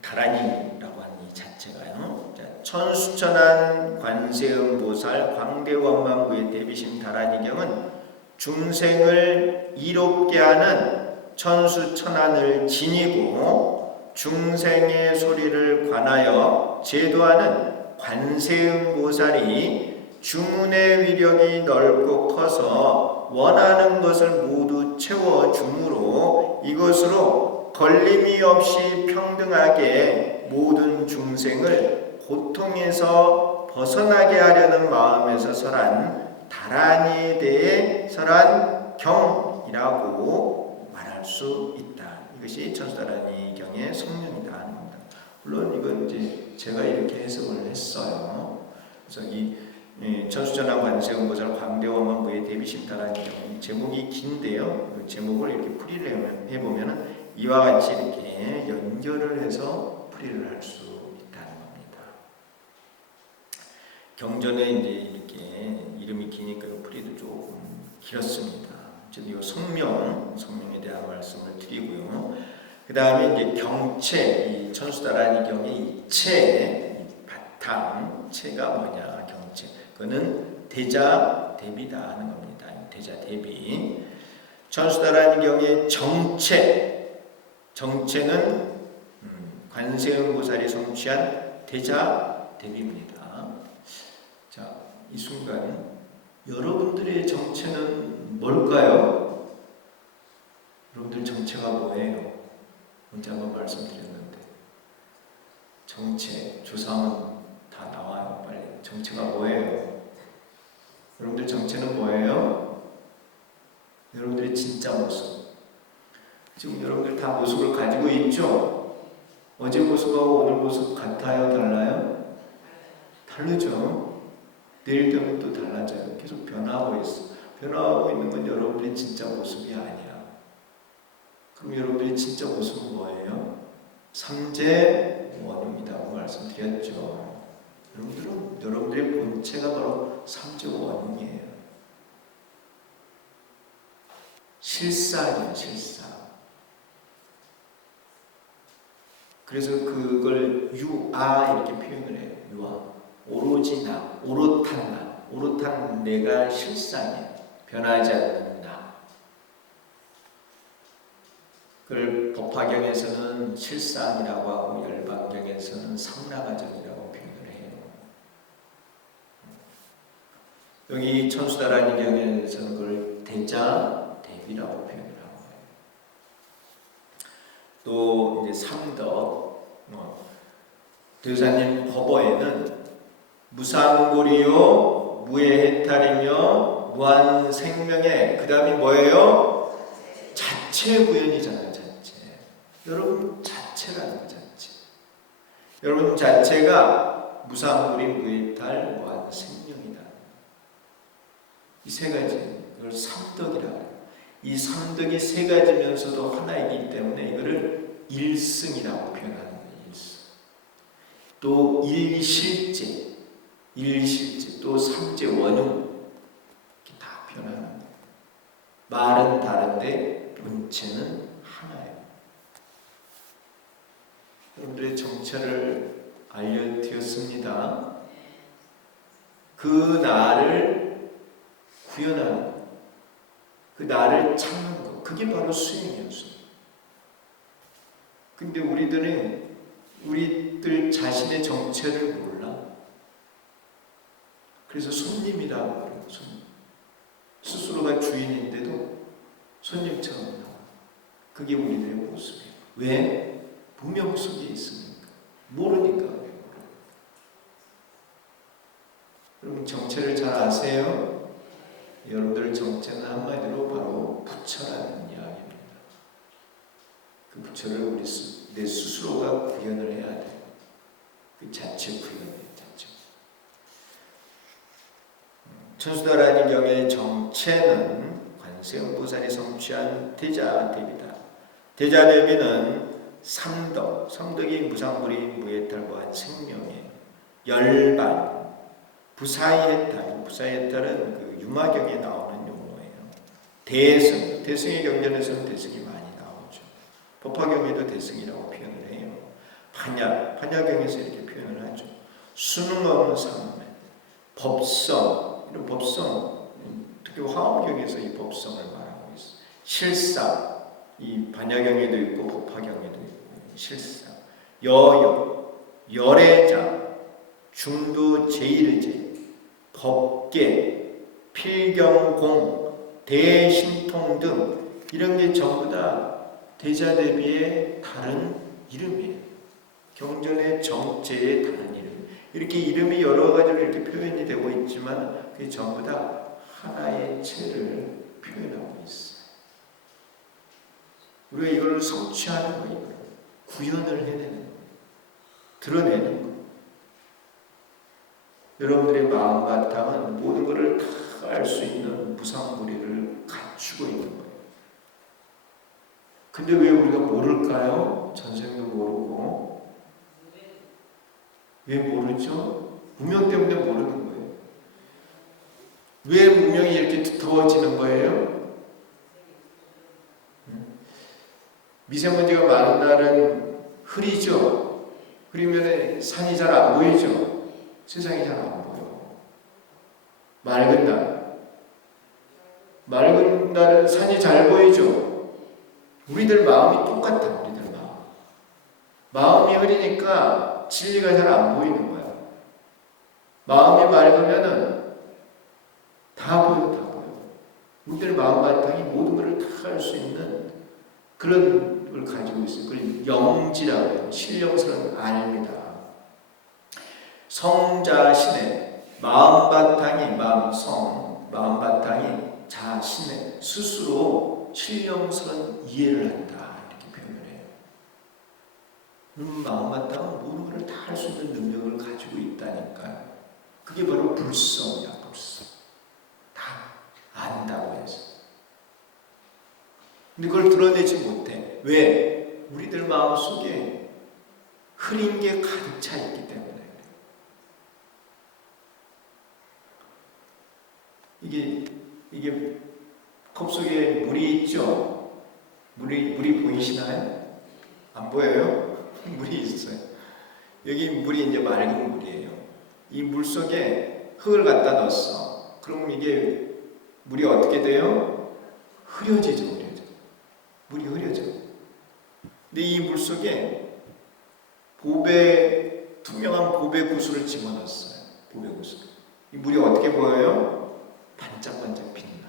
다란이라고 하는 이 자체가요. 천수천안 관세음보살 광대원만무의 대비심 다란이경은 중생을 이롭게 하는 천수천안을 지니고 중생의 소리를 관하여 제도하는 관세음보살이 주문의 위력이 넓고 커서 원하는 것을 모두 채워주므로 이것으로 걸림이 없이 평등하게 모든 중생을 고통에서 벗어나게 하려는 마음에서 설한 다란이에 대해 설한 경이라고 말할 수 있다. 이것이 천수다란이경의 성명이다 하는 겁니다. 물론 이건 이제 제가 이렇게 해석을 했어요. 그래서 이 천수천안 관세음보살 광대원만무의 대비심 다란이경 제목이 긴데요. 그 제목을 이렇게 풀이를 해보면은 이와 같이 이렇게 연결을 해서 풀이를 할 수 있다는 겁니다. 경전에 이제 이렇게 이름이 기니까 풀이도 조금 길었습니다. 이 성명에 대한 말씀을 드리고요. 그 다음에 이제 경체, 이 천수다란이경의 이 체, 바탕, 체가 뭐냐, 경체. 그거는 대자 대비다 하는 겁니다. 대자 대비. 천수다란이경의 정체는 관세음보살이 성취한 대자 대비입니다. 자, 이 순간 여러분들의 정체는 뭘까요? 여러분들 정체가 뭐예요? 언제 한번 말씀드렸는데 정체, 조상은 다 나와요. 빨리 정체가 뭐예요? 여러분들 정체는 뭐예요? 여러분들의 진짜 모습. 지금 여러분들 다 모습을 가지고 있죠? 어제 모습하고 오늘 모습 같아요? 달라요? 다르죠? 내일 되면 또 달라져요. 계속 변화하고 있어. 변화하고 있는 건 여러분들의 진짜 모습이 아니야. 그럼 여러분들의 진짜 모습은 뭐예요? 삼재원입니다고 말씀드렸죠. 여러분들의 본체가 바로 삼재원이에요. 실사예요, 실사. 그래서 그걸 유아 이렇게 표현을 해요. 유아. 오로지 나, 오롯한 나, 오롯한 내가 실상이야. 변하지 않는 나. 그걸 법화경에서는 실상이라고 하고 열반경에서는 상나가정이라고 표현을 해요. 여기 천수다란이경에서는 그걸 대자 대비라고 표현을 하고 거예요. 또 이제 삼덕, 대사님 법어에는 무상고리요, 무해해탈이며 무한생명의 그 다음이 뭐예요? 자체구현이잖아요. 자체. 여러분 자체라는 거 자체. 여러분 자체가 무상불임 무해탈 무한 생명이다. 이 세 가지, 이걸 삼덕이라고 해요. 이 삼덕이 세 가지면서도 하나이기 때문에 이거를 일승이라고 표현하는 거예요. 일승. 또 일실제, 또 삼재 원흉 이렇게 다 표현하는 거예요. 말은 다른데 본체는 하나예요. 여러분들의 정체를 알려드렸습니다. 그 나를 구현하는 것, 그 나를 찾는 것, 그게 바로 수행이었어요. 근데 우리들 자신의 정체를 몰라. 그래서 손님이라고 그래요. 손님. 스스로가 주인인데도 손님처럼 나와. 그게 우리들의 모습이에요. 왜? 무명 속에 있으니까. 모르니까. 여러분 정체를 잘 아세요? 여러분들 정체는 한마디로 바로 부처라는 이야기입니다. 그 부처를 내 스스로가 구현을 해야 돼요. 그 자체 구현이에요. 자체. 천수다라니경의 정체는 관세음보살이 성취한 대자대비다. 대자대비는 삼덕이 무상불임 무해탈 무한 생명이에요. 열반 부사이해탈, 부사이해탈은 그 유마경에 나오는 용어예요. 대승의 경전에서는 대승이 많이 나오죠. 법화경에도 대승이라고 표현을 해요. 판야경에서 이렇게 표현을 하죠. 수능 없는 삼매, 법성, 이런 법성, 특히 화엄경에서 이 법성을 말하고 있어요. 실상, 이 반야경에도 있고 법화경에도 있고 실상, 여역, 열애자, 중도 제일제, 법계, 필경공, 대신통 등 이런 게 전부 다 대자대비의 다른 이름이에요. 경전의 정체의 다른 이름. 이렇게 이름이 여러 가지로 이렇게 표현이 되고 있지만 그게 전부 다 하나의 체를 표현하고 있어요. 우리가 이걸 성취하는 거예요. 구현을 해내는 거예요. 드러내는 거예요. 여러분들의 마음 바탕은 모든 것을 다 알 수 있는 무상무리를 갖추고 있는 거예요. 근데 왜 우리가 모를까요? 전생도 모르고. 왜 모르죠? 무명 때문에 모르는 거예요. 왜 무명이 이렇게 두터워지는 거예요? 미세먼지가 많은 날은 흐리죠. 흐리면 산이 잘 안 보이죠. 세상이 잘 안 보여. 맑은 날은 산이 잘 보이죠. 우리들 마음이 똑같아. 우리들 마음이 흐리니까 진리가 잘 안 보이는 거야. 마음이 맑으면은 다 보여. 우리들 마음 바탕이 모든 것을 다 할 수 있는 그런 걸 가지고 있어요. 그걸 영지라고 해요. 신령스러운 알입니다. 성자신의 마음 바탕이 자신의 스스로 신령스러운 이해를 한다. 이렇게 표현을 해요. 마음 바탕은 모든 것을 다 할 수 있는 능력을 가지고 있다니까요. 그게 바로 불성이야. 불성. 다 안다고 해서. 근데 그걸 드러내지 못해. 왜? 우리들 마음속에 흐린 게 가득 차 있기 때문에. 이게 컵 속에 물이 있죠? 물이 보이시나요? 안 보여요? 물이 있어요. 여기 물이 이제 맑은 물이에요. 이 물 속에 흙을 갖다 넣었어. 그럼 이게 물이 어떻게 돼요? 흐려지죠. 물이 흐려져. 근데 이 물 속에 투명한 보배 구슬을 집어넣었어요. 보배 구슬. 이 물이 어떻게 보여요? 반짝반짝 빛이 나.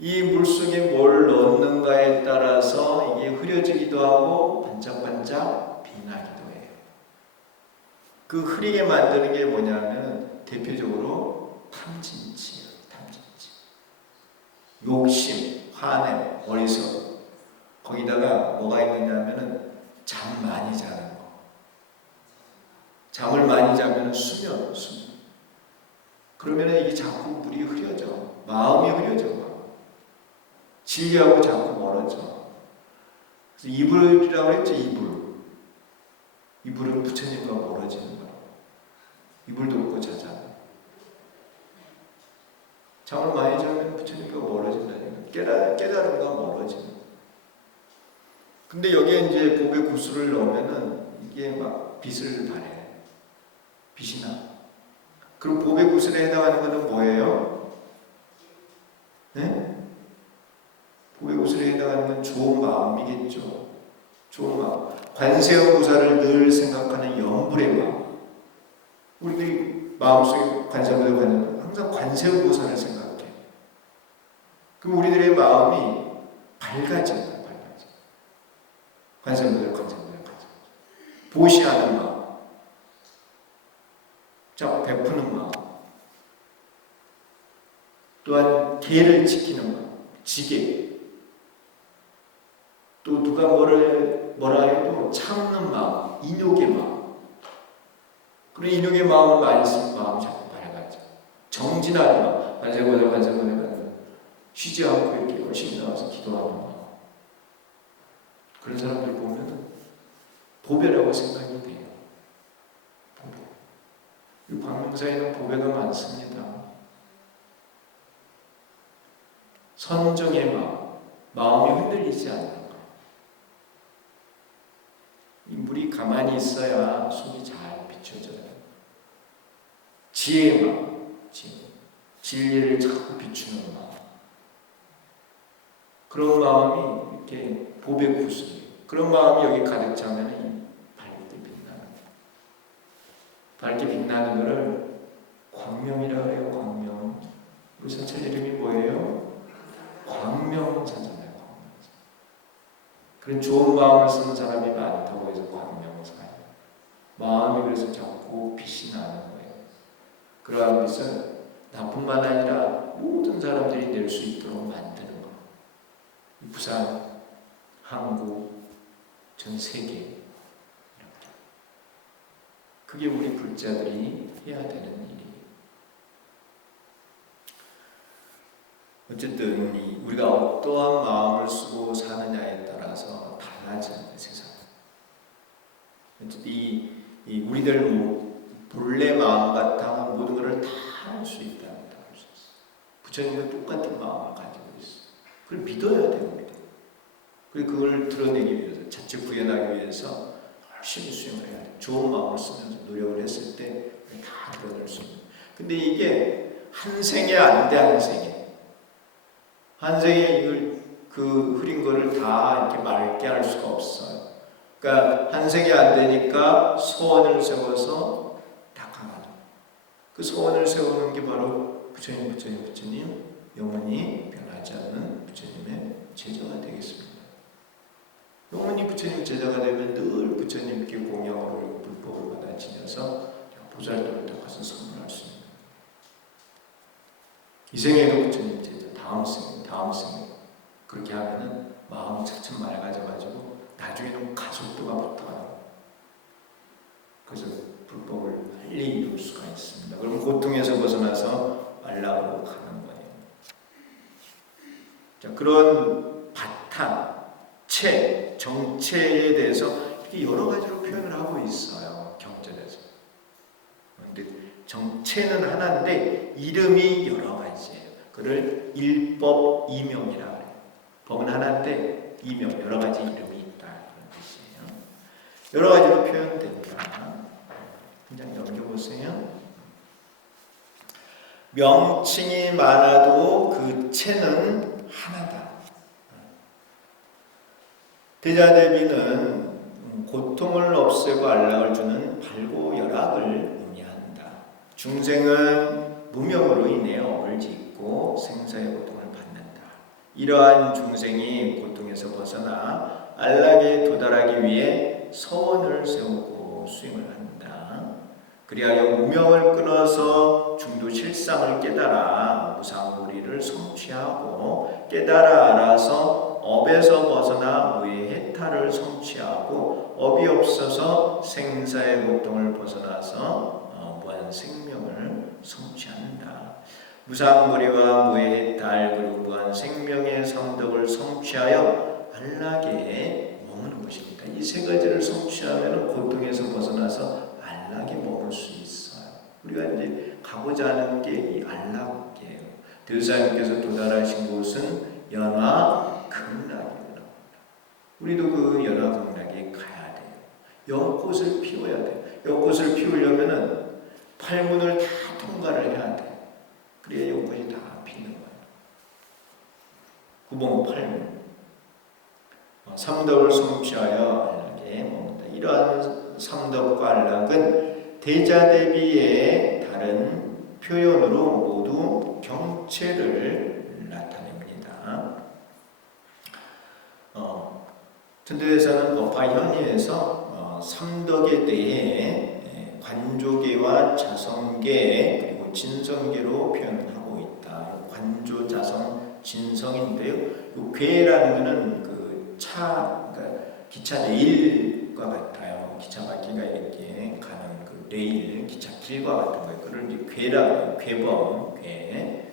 이 물 속에 뭘 넣는가에 따라서 이게 흐려지기도 하고 반짝반짝 빛나기도 해요. 그 흐리게 만드는 게 뭐냐면 대표적으로 탐진치예요. 욕심, 화냄, 어리석. 거기다가 뭐가 있느냐면은 잠 많이 자는 거. 잠을 많이 자면 수면. 그러면 이게 자꾸 물이 흐려져. 마음이 흐려져. 진리하고 자꾸 멀어져. 그래서 이불이라고 했죠, 이불. 이불은 부처님과 멀어지는 거라고. 이불도 없고 자잖아. 잠을 많이 자면 부처님과 멀어진다니까. 깨달음과 멀어지는 거야. 근데 여기에 이제 법의 구슬을 넣으면은 이게 막 빛을 발해. 빛이 나. 그럼 법의 구슬에 해당하는 것은 뭐예요? 네? 법의 구슬에 해당하는 건 좋은 마음이겠죠. 좋은 마음. 관세음보살을 늘 생각하는 염불의 마음. 우리들이 마음속에 관세음보살 항상 관세음보살을 생각해. 그럼 우리들의 마음이 밝아져요. 관세음보살. 보시하는 마음. 자꾸 베푸는 마음. 또한 계를 지키는 마음. 지계. 또 누가 뭐라 해도 참는 마음. 인욕의 마음. 그런 인욕의 마음을 많이 쓰는 마음이 자꾸 밝아져. 정진하는 마음. 관세음보살 쉬지 않고 이렇게 열심히 나와서 기도하는 마음. 그런 사람들 보면은 보배라고 생각이 돼요. 보배. 이 광명사에는 보배가 많습니다. 선정의 마음, 마음이 흔들리지 않는 것. 이 물이 가만히 있어야 속이 잘 비춰져요. 지혜의 마음, 진리를 자꾸 비추는 마음. 그런 마음이 이렇게 보배 구슬. 그런 마음이 여기 가득 차면 밝게 빛나는 거예요. 밝게 빛나는 것을 광명이라고 해요. 광명. 우리 사찰 이름이 뭐예요? 광명사잖아요. 광명사. 그런 좋은 마음을 쓰는 사람이 많다고 해서 광명사예요. 마음이 그래서 자꾸 빛이 나는 거예요. 그러한 빛은 나뿐만 아니라 모든 사람들이 낼 수 있도록 만드는 거예요. 부산, 한국, 전 세계 이렇게. 그게 우리 불자들이 해야 되는 일이에요. 어쨌든 우리가 어떠한 마음을 쓰고 사느냐에 따라서 달라지는 거예요, 세상은. 어쨌든 우리들 본래 마음 같아 모든 것을 다 할 수 있다는 다 할 수 있어요. 부처님과 똑같은 마음을 가지고 있어요. 그걸 믿어야 됩니다. 그리고 그걸 드러내기 위해서, 자체 구현하기 위해서 열심히 수행을 해야 돼요. 좋은 마음을 쓰면서 노력을 했을 때 다 드러낼 수 있는. 근데 이게 한 생에 안 돼, 한 생에. 한 생에 이걸 그 흐린 거를 다 이렇게 맑게 할 수가 없어요. 그러니까 한 생에 안 되니까 소원을 세워서 닦아가는. 그 소원을 세우는 게 바로 부처님, 영원히 변하지 않는 부처님의 제자가 되겠습니다. 영원히 부처님 제자가 되면 늘 부처님께 공양으로 불법을 받아 지녀서 보살도를 닦아서 선물할 수 있는. 이 생에도 부처님 제자, 다음 생에 그렇게 하면은 마음이 차츰 맑아져가지고 나중에는 가속도가 붙어요. 그래서 불법을 빨리 이룰 수가 있습니다. 그럼 고통에서 벗어나서 안락으로 가는 거예요. 자, 그런 바탕, 정체에 대해서 이렇게 여러 가지로 표현을 하고 있어요. 경전에서. 근데 정체는 하나인데 이름이 여러 가지예요. 그걸 일법 이명이라 그래요. 법은 하나인데 이명, 여러 가지 이름이 있다. 그런 뜻이에요. 여러 가지로 표현됩니다. 그냥 넘겨보세요. 명칭이 많아도 그 체는 하나다. 대자대비는 고통을 없애고 안락을 주는 발고 열악을 의미한다. 중생은 무명으로 인해 업을 짓고 생사의 고통을 받는다. 이러한 중생이 고통에서 벗어나 안락에 도달하기 위해 서원을 세우고 수행을 한다. 그리하여 무명을 끊어서 중도 실상을 깨달아 무상무리를 성취하고 깨달아 알아서 업에서 벗어나 무의 해탈을 성취하고 업이 없어서 생사의 고통을 벗어나서 무한 생명을 성취한다. 무상무리와 무해의 달 그리고 무한 생명의 성덕을 성취하여 안락에 머무는 것입니다. 이 세 가지를 성취하면 고통에서 벗어나서 안락에 머물 수 있어요. 우리가 이제 가고자 하는 게 이 안락이에요. 대주사님께서 도달하신 곳은 연화극락이에요. 우리도 그 연화극락에 가야 돼요. 연꽃을 피워야 돼요. 연꽃을 피우려면은 팔문을 다 통과를 해야 돼요. 그래야 연꽃이 다 피는 거예요. 구봉 팔문. 삼덕을 성취하여 안락에 머문다. 이러한 삼덕과 안락은 대자대비의 다른 표현으로 모두 경체를 나타냅니다. 천도에서는 법화현의에서 삼덕에 대해 관조계와 자성계 그리고 진성계로 표현하고 있다. 관조, 자성, 진성인데요. 이 괴라는 것은 그 그러니까 기차 레일과 같아요. 기차 바퀴가 이렇게 가는 그 레일, 기차 길과 같은 거예요. 그걸 이제 괴라고, 괴범, 괴.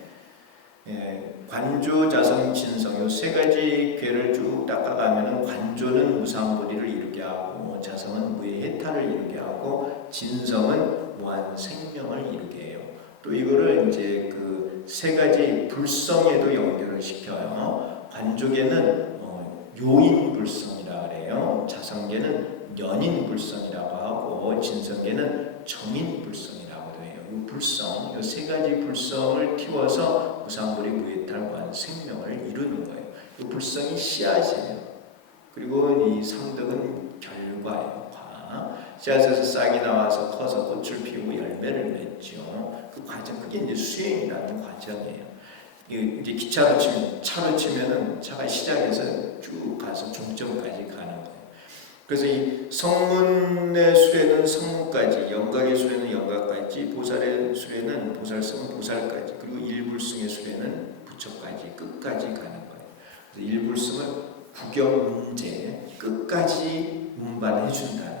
관조, 자성, 진성 이 세 가지 괴를 쭉 닦아가면은 관조는 무상보리를 이루게 하고, 자성은 무의 해탈을 이루게 하고, 진성은 무한 생명을 이루게 해요. 또 이거를 이제 그 세 가지 불성에도 연결을 시켜요. 관조계는 요인불성이라 그래요. 자성계는 연인불성이라고 하고, 진성계는 정인불성이라고도 해요. 이 불성, 이 세 가지 불성을 틔워서 무상불이 무해탈 무한 생명을 이루는 거예요. 이 불성이 씨앗이에요. 그리고 이 삼덕은 결과예요. 씨앗에서 싹이 나와서 커서 꽃을 피우고 열매를 맺죠. 그 과정, 그게 이제 수행이라는 과정이에요. 이제 기차로 치면, 차로 치면은 차가 시작해서 쭉 가서 종점까지 가는 거예요. 그래서 이 성문의 수레는 성문까지, 영각의 수레는 영각까지, 보살의 수레는 보살성은 보살까지, 그리고 일불승의 수레는 부처까지, 끝까지 가는 거예요. 그래서 일불승을 구경 문제 끝까지 운반해 준다는 거예요.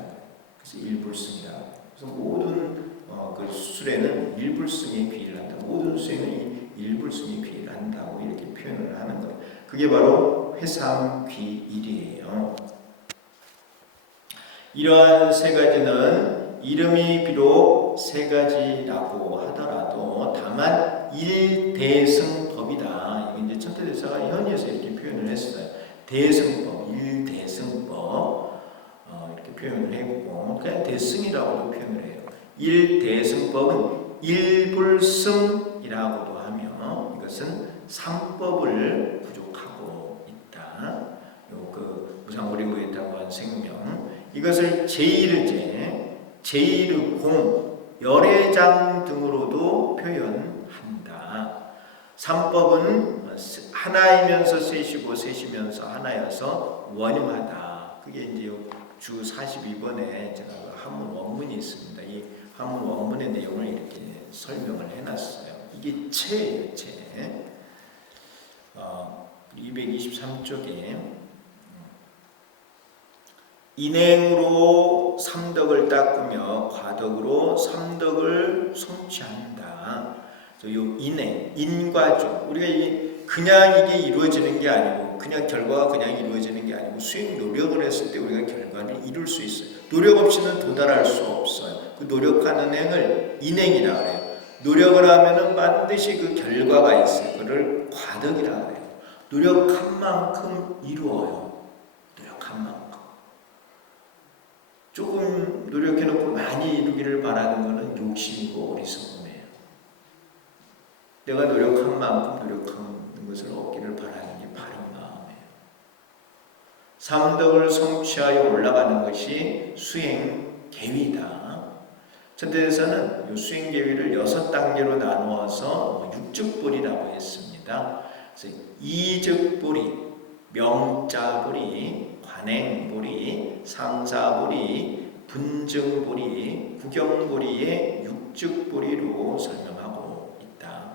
그래서 일불승이라고 해요. 그래서 모든 그 수레는 일불승에 귀를 한다. 모든 수레는 일불승에 귀를 한다고 이렇게 표현을 하는 거예요. 그게 바로 회삼귀일이에요. 이러한 세 가지는 이름이 비록 세 가지라고 하더라도 다만 일대승법이다. 이게 이제 천태대사가 현의에서 이렇게 표현을 했어요. 대승법, 일대승법 이렇게 표현을 했고, 그냥 대승이라고도 표현을 해요. 일대승법은 일불승이라고도 하며 이것은 삼법을 부족하고 있다. 그 무상무리 무해탈 무한 생명, 이것을 제1제, 제1공, 열애장 등으로도 표현한다. 삼법은 하나이면서 셋이고 셋이면서 하나여서 원흉하다. 그게 이제 주 42번에 제가 한문 원문이 있습니다. 이 한문 원문의 내용을 이렇게 설명을 해놨어요. 이게 체예요, 체. 223쪽에 인행으로 삼덕을 닦으며 과덕으로 삼덕을 성취한다. 요 인행, 인과죠. 우리가 그냥 이게 이루어지는 게 아니고, 그냥 결과가 그냥 이루어지는 게 아니고, 수행 노력을 했을 때 우리가 결과를 이룰 수 있어요. 노력 없이는 도달할 수 없어요. 그 노력하는 행을 인행이라 그래요. 노력을 하면은 반드시 그 결과가 있어요. 그걸 과덕이라 그래요. 노력한 만큼 이루어요. 노력한 만큼. 조금 노력해놓고 많이 이루기를 바라는 것은 욕심이고 어리석음이에요. 내가 노력한 만큼 노력한 것을 얻기를 바라는 게 바른 마음이에요. 삼덕을 성취하여 올라가는 것이 수행 계위다. 천태에서는 이 수행 계위를 6단계로 나누어서 육즉불이라고 했습니다. 그래서 이즉불이, 명자불이, 관행불이, 상사불이, 분증불이, 구경불이의 육즉불이로 설명하고 있다.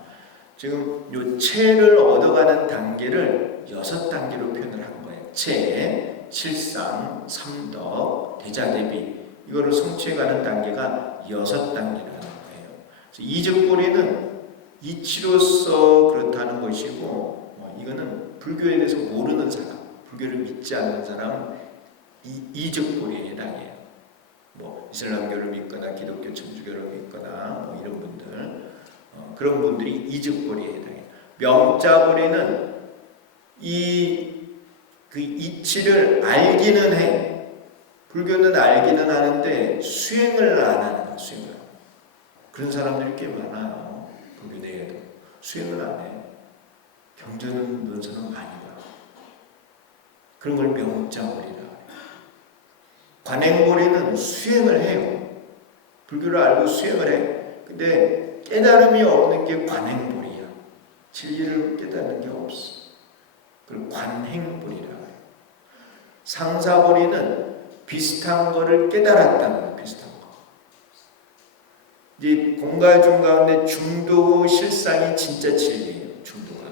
지금 이 체를 얻어가는 단계를 6단계로 표현을 한 거예요. 체, 칠상, 삼덕, 대자 대비 이거를 성취해가는 단계가 6단계라는 거예요. 그래서 이적보리는 이치로서 그렇다는 것이고 이거는 불교에 대해서 모르는 사람, 불교를 믿지 않는 사람은 이적보리에 해당해요. 뭐 이슬람교를 믿거나 기독교 천주교를 믿거나 뭐 이런 분들 그런 분들이 이적보리에 해당해요. 명자보리는 그 이치를 알기는 해. 불교는 알기는 하는데 수행을 안 하는 거야. 수행을. 그런 사람들이 꽤 많아요. 불교 내에도 수행을 안 해. 경전은 문서는 많이 봐. 그런 걸 명자보리라 그래요. 관행보리는 수행을 해요. 불교를 알고 수행을 해. 근데 깨달음이 없는 게 관행보리야. 진리를 깨닫는 게 없어. 그걸 관행보리라 해요. 상사보리는 비슷한 거를 깨달았다는 거예요. 비슷한 거. 이제 공과 중 가운데 중도 실상이 진짜 진리예요. 중도가.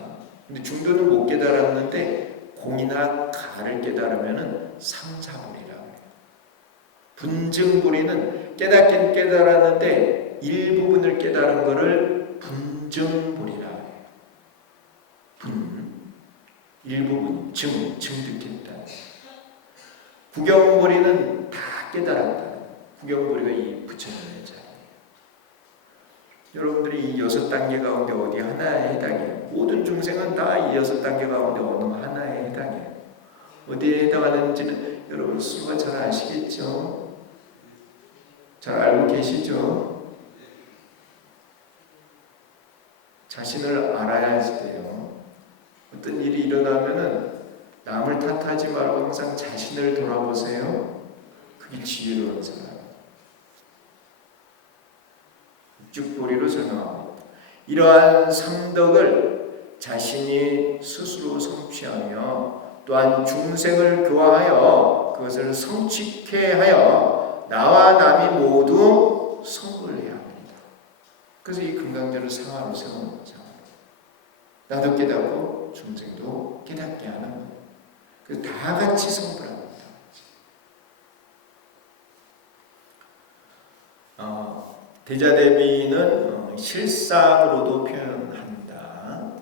근데 중도는 못 깨달았는데 공이나 가를 깨달으면은 상사보리라 해요. 분증보리는 깨닫긴 깨달았는데 일부분을 깨달은 거를 분증보리라 해요. 일부분, 증득했다. 구경보리는 다 깨달았다. 구경보리가 이 부처님의 자리예요. 여러분들이 이 6단계 가운데 어디 하나에 해당해요. 모든 중생은 다 이 6단계 가운데 어느 하나에 해당해요. 어디에 해당하는지는 여러분 스스로가 잘 아시겠죠? 잘 알고 계시죠? 자신을 알아야 돼요. 어떤 일이 일어나면은 남을 탓하지 말고 항상 자신을 돌아보세요. 그게 지혜로운 사람. 육죽보리로 설명합니다. 이러한 삼덕을 자신이 스스로 성취하며 또한 중생을 교화하여 그것을 성취케 하여 나와 남이 모두 성불해야 합니다. 그래서 이 금강대를 상하로 세우는 거죠. 나도 깨닫고 중생도 깨닫게 하는 거예요. 그래서 다 같이 성불합니다. 대자대비는 실상으로도 표현한다.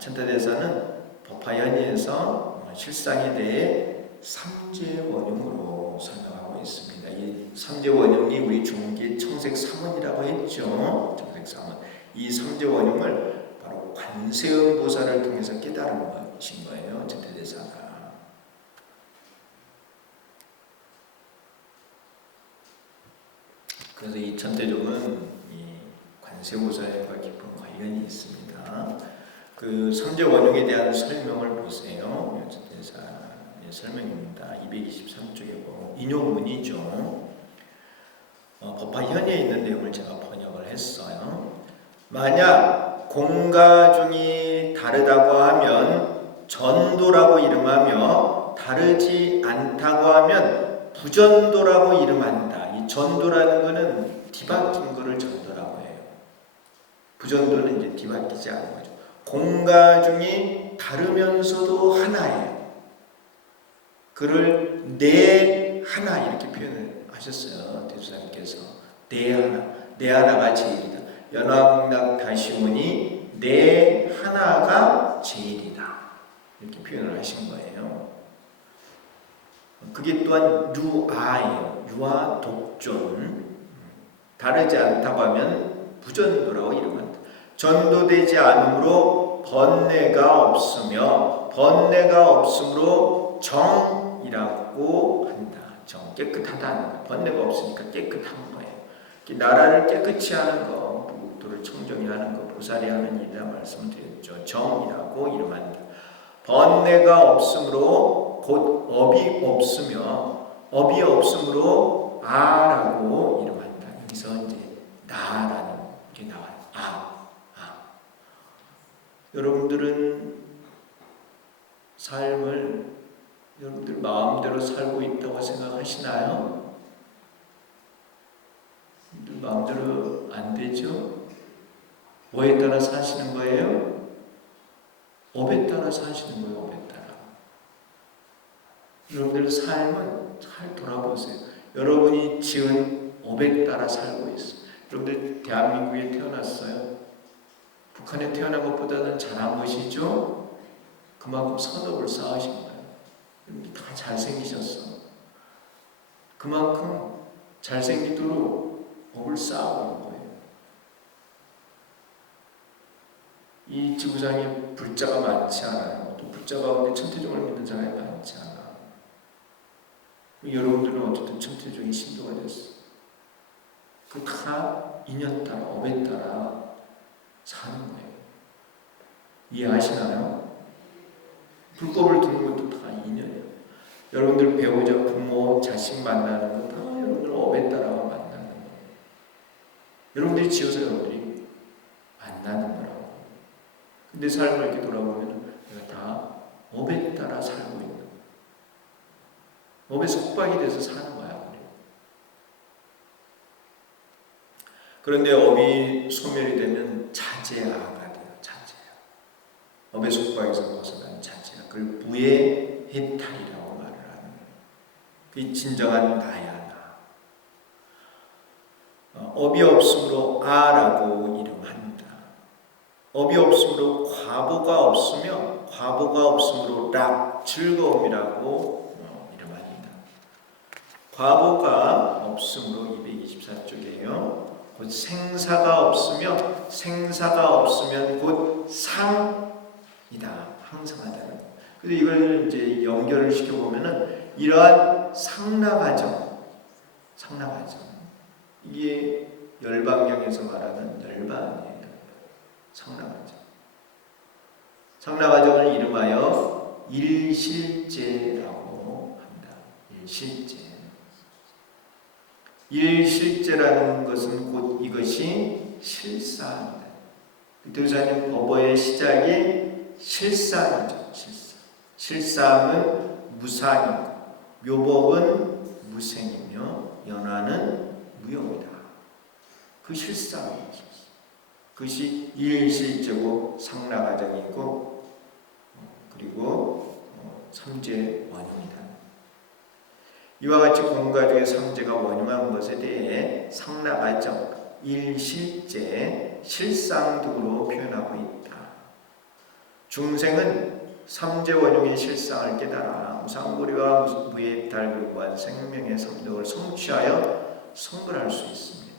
천타대사는 법화연의에서 실상에 대해 삼재원용으로 설명하고 있습니다. 이 삼재원용이 우리 중기 청색삼원이라고 했죠. 청색삼원. 이 삼재원용을 바로 관세음보살을 통해서 깨달은 것인 거예요. 천타대사가. 그래서 이 천대종은 이 관세음보살과 깊은 관련이 있습니다. 그 삼재원용에 대한 설명을 보세요. 천대사의 설명입니다. 223쪽에 보면 인용문이죠. 법화현에 있는 내용을 제가 번역을 했어요. 만약 공과 중이 다르다고 하면 전도라고 이름하며 다르지 않다고 하면 부전도라고 이름한다. 이 전도라는 것은 뒤바뀐 것을 전도라고 해요. 부전도는 이제 뒤바뀌지 않은 거죠. 공과 중이 다르면서도 하나예요. 그를 내 하나 이렇게 표현을 하셨어요. 대주사님께서 내 하나, 내 하나가 제일이다. 연화공락 다시문이 내 하나가 제일이다. 이렇게 표현을 하신 거예요. 그게 또한 유아예요. 유아 독존. 다르지 않다고 하면 부전도라고 이름한다. 전도되지 않으므로 번뇌가 없으며 번뇌가 없으므로 정이라고 한다. 정, 깨끗하다. 번뇌가 없으니까 깨끗한 거예요. 나라를 깨끗이 하는 거, 부국토를 청정히 하는 거, 보살이 하는 일이라 말씀드렸죠. 정이라고 이름한다. 번뇌가 없으므로 곧 업이 없으며 업이 없으므로 아라고 이름한다. 여기서 이제 나라는 게 나와요. 여러분들은 삶을 여러분들 마음대로 살고 있다고 생각하시나요? 마음대로 안 되죠? 뭐에 따라 사시는 거예요? 업에 따라 사시는 거예요. 업에 따라. 여러분들 삶은 잘 돌아보세요. 여러분이 지은 업에 따라 살고 있어요. 여러분들 대한민국에 태어났어요. 북한에 태어난 것보다는 잘한 것이죠. 그만큼 선업을 쌓으신 거예요. 다 잘생기셨어. 그만큼 잘생기도록 업을 쌓아온 거예요. 이 지구상에 불자가 많지 않아요. 또 불자 가운데 천태종을 믿는 사람이 많지 않아. 여러분들은 어쨌든 천태종의 신도가 됐어. 그 다 인연 따라, 업에 따라 사는 거예요. 이해하시나요? 불법을 두는 것도 다 인연이에요. 여러분들 배우자, 부모, 자식 만나는 거 다 여러분들 업에 따라 만나는 거예요. 여러분들이 지어서 여러분들이 만나는 거라고. 근데 삶을 이렇게 돌아보면 내가 다 업에 따라 살고 있는 거예요. 업에 속박이 돼서 사는 거야. 그런데 업이 소멸이 되면 자제아가 돼요. 자제아. 업의 속박에서 벗어난 자제아. 그걸 무의 해탈이라고 말을 하는 거예요. 그게 진정한 나야 나. 업이 없으므로 아라고 이름한다. 업이 없으므로 과보가 없으며 과보가 없으므로 락 즐거움이라고 이름합니다. 과보가 없으므로 224쪽이에요. 곧 생사가 없으면 곧 상이다. 항상하다는 거. 그래서 이걸 이제 연결을 시켜보면은 이러한 상나가정 이게 열반경에서 말하는 열반이에요. 상나가정을 이름하여 일실제라고 합니다. 일실제라는 것은 곧 이것이 실상이다. 교사님 법어의 시작이 실상이죠. 실상은 무상이고 묘법은 무생이며 연화는 무용이다. 그 실상이죠. 그것이 일실제고 상나가정이고 그리고 삼재원입니다. 이와 같이 공가중의 삼재가 원흉한 것에 대해 상나가정, 일실제, 실상 등으로 표현하고 있다. 중생은 삼재원흉의 실상을 깨달아 무상고리와 무해탈 무한 생명의 삼덕을 성취하여 성불할 수 있습니다.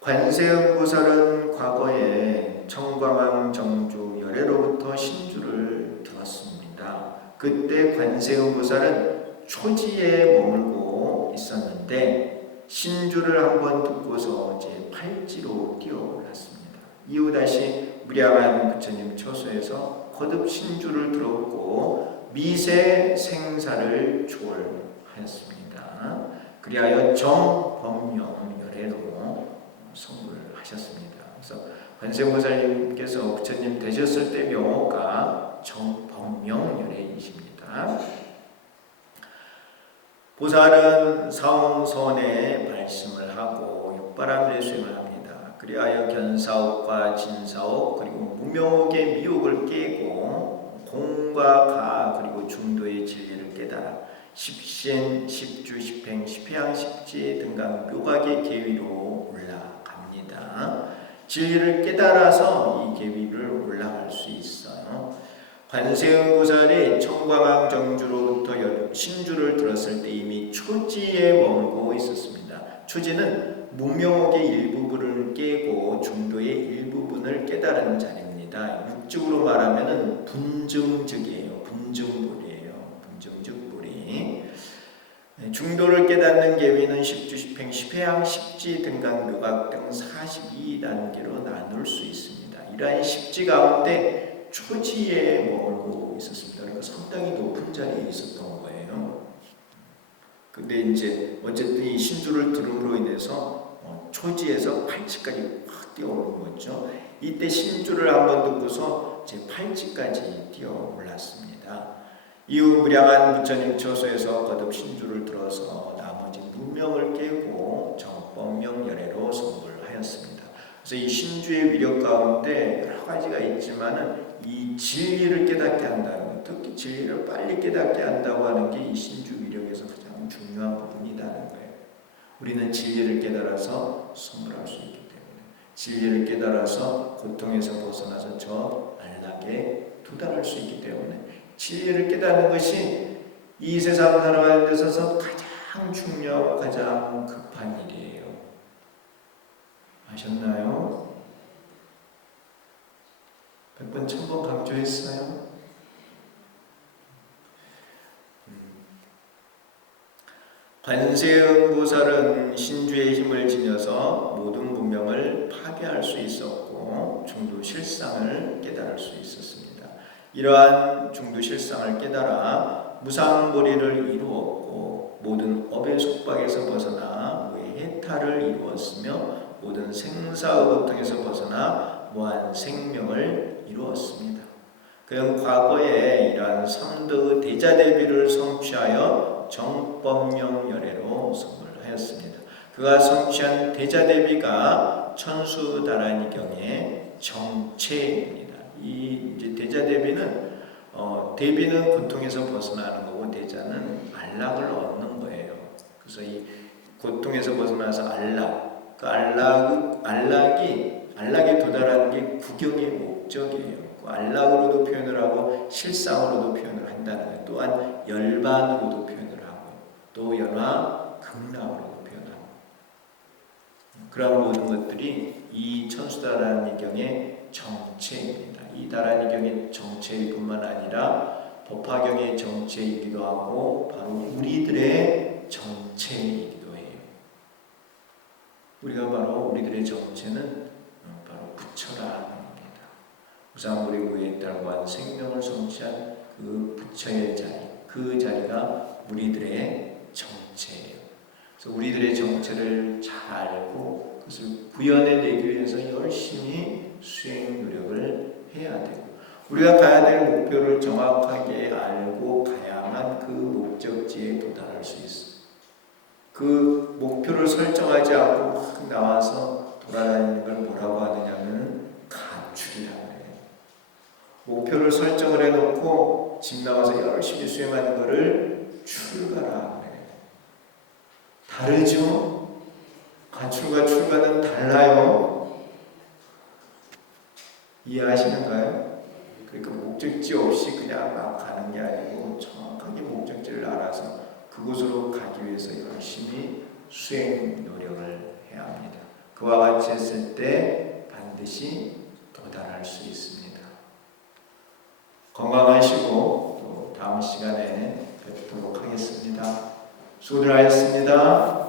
관세음보살은 과거에 청광왕 정주 열애로부터 신주를 들었습니다. 그때 관세음보살은 초지에 머물고 있었는데 신주를 한번 듣고서 제8지로 뛰어올랐습니다. 이후 다시 무량한 부처님 처소에서 거듭 신주를 들었고 미세 생사를 초월하였습니다. 그리하여 정법명 열애로 성불을 하셨습니다. 그래서 관세음보살님께서 부처님 되셨을 때 명호가 정법명열애이십니다. 보살은 사홍선에 말씀을 하고 육바람일의 수행을 합니다. 그리하여 견사옥과 진사옥 그리고 무명옥의 미옥을 깨고 공과 가 그리고 중도의 진리를 깨달아 십신, 십주, 십행, 십회양, 십지 등각 묘각의 계위로 올라갑니다. 진리를 깨달아서 이 계위를 올라갈 수 있어요. 관세음보살이 청광왕 정주로부터 신주를 들었을 때 이미 초지에 머물고 있었습니다. 초지는 무명옥의 일부분을 깨고 중도의 일부분을 깨달은 자리입니다. 육적으로 말하면 분증즉이에요. 분증불이에요. 분증즉불이. 중도를 깨닫는 계위는 십주, 십행, 십회양, 십지, 등각, 묘각 등 42단계로 나눌 수 있습니다. 이러한 십지 가운데 초지에 머물고 있었습니다. 그러니까 상당히 높은 자리에 있었던 거예요. 근데 이제 어쨌든 이 신주를 들음으로 인해서 초지에서 팔지까지 확 뛰어오른 거죠. 이때 신주를 한번 듣고서 제 팔지까지 뛰어 올랐습니다. 이후 무량한 부처님 처소에서 거듭 신주를 들어서 나머지 무명을 깨고 정법명 열애로 성불하였습니다. 그래서 이 신주의 위력 가운데 여러 가지가 있지만은 이 진리를 깨닫게 한다는 것, 특히 진리를 빨리 깨닫게 한다고 하는 게 이 신주 위력에서 가장 중요한 부분이라는 거예요. 우리는 진리를 깨달아서 선물할 수 있기 때문에, 진리를 깨달아서 고통에서 벗어나서 저 안락에 도달할 수 있기 때문에, 진리를 깨닫는 것이 이 세상 살아가는 데 있어서 가장 중요하고 가장 급한 일이에요. 아셨나요? 100번 1000번 강조했어요. 관세음보살은 신주의 힘을 지녀서 모든 문명을 파괴할 수 있었고 중두실상을 깨달을 수 있었습니다. 이러한 중두실상을 깨달아 무상보리를 이루었고 모든 업의 속박에서 벗어나 무의 해탈을 이루었으며 모든 생사의 고통에서 벗어나 무한 생명을 이루었습니다. 그는 과거에 이러한 삼도의 대자대비를 성취하여 정법명 열애로 선물하였습니다. 그가 성취한 대자대비가 천수다라니경의 정체입니다. 이 이제 대자대비는 대비는 고통에서 벗어나는 거고 대자는 안락을 얻는 거예요. 그래서 이 고통에서 벗어나서 안락, 그 안락에 도달하는 게 구경의 목적이에요. 안락으로도 표현을 하고 실상으로도 표현을 한다는 거예요. 또한 열반으로도 표현을 하고 또 연화 극락으로도 표현하고 그러한 모든 것들이 이 천수다라니경의 정체입니다. 이 다라니경의 정체일 뿐만 아니라 법화경의 정체이기도 하고 바로 우리들의 정체이기도 해요. 우리가 바로 우리들의 정체는 바로 부처라. 무상보리 무해탈과 생명을 성취한 그 부처의 자리, 그 자리가 우리들의 정체예요. 그래서 우리들의 정체를 잘 알고 그것을 구현해내기 위해서 열심히 수행 노력을 해야 되고 우리가 가야 될 목표를 정확하게 알고 가야만 그 목적지에 도달할 수 있어요. 그 목표를 설정하지 않고 막 나와서 돌아다니는 걸 뭐라고 하느냐면 가출이라고 해요. 목표를 설정을 해놓고 집 나와서 열심히 수행하는 것을 출가라 그래요. 다르죠? 가출과 출가는 달라요. 이해하시는가요? 그러니까 목적지 없이 그냥 막 가는 게 아니고 정확하게 목적지를 알아서 그곳으로 가기 위해서 열심히 수행 노력을 해야 합니다. 그와 같이 했을 때 반드시 도달할 수 있습니다. 건강하시고 또 다음 시간에 뵙도록 하겠습니다. 수고들 하셨습니다.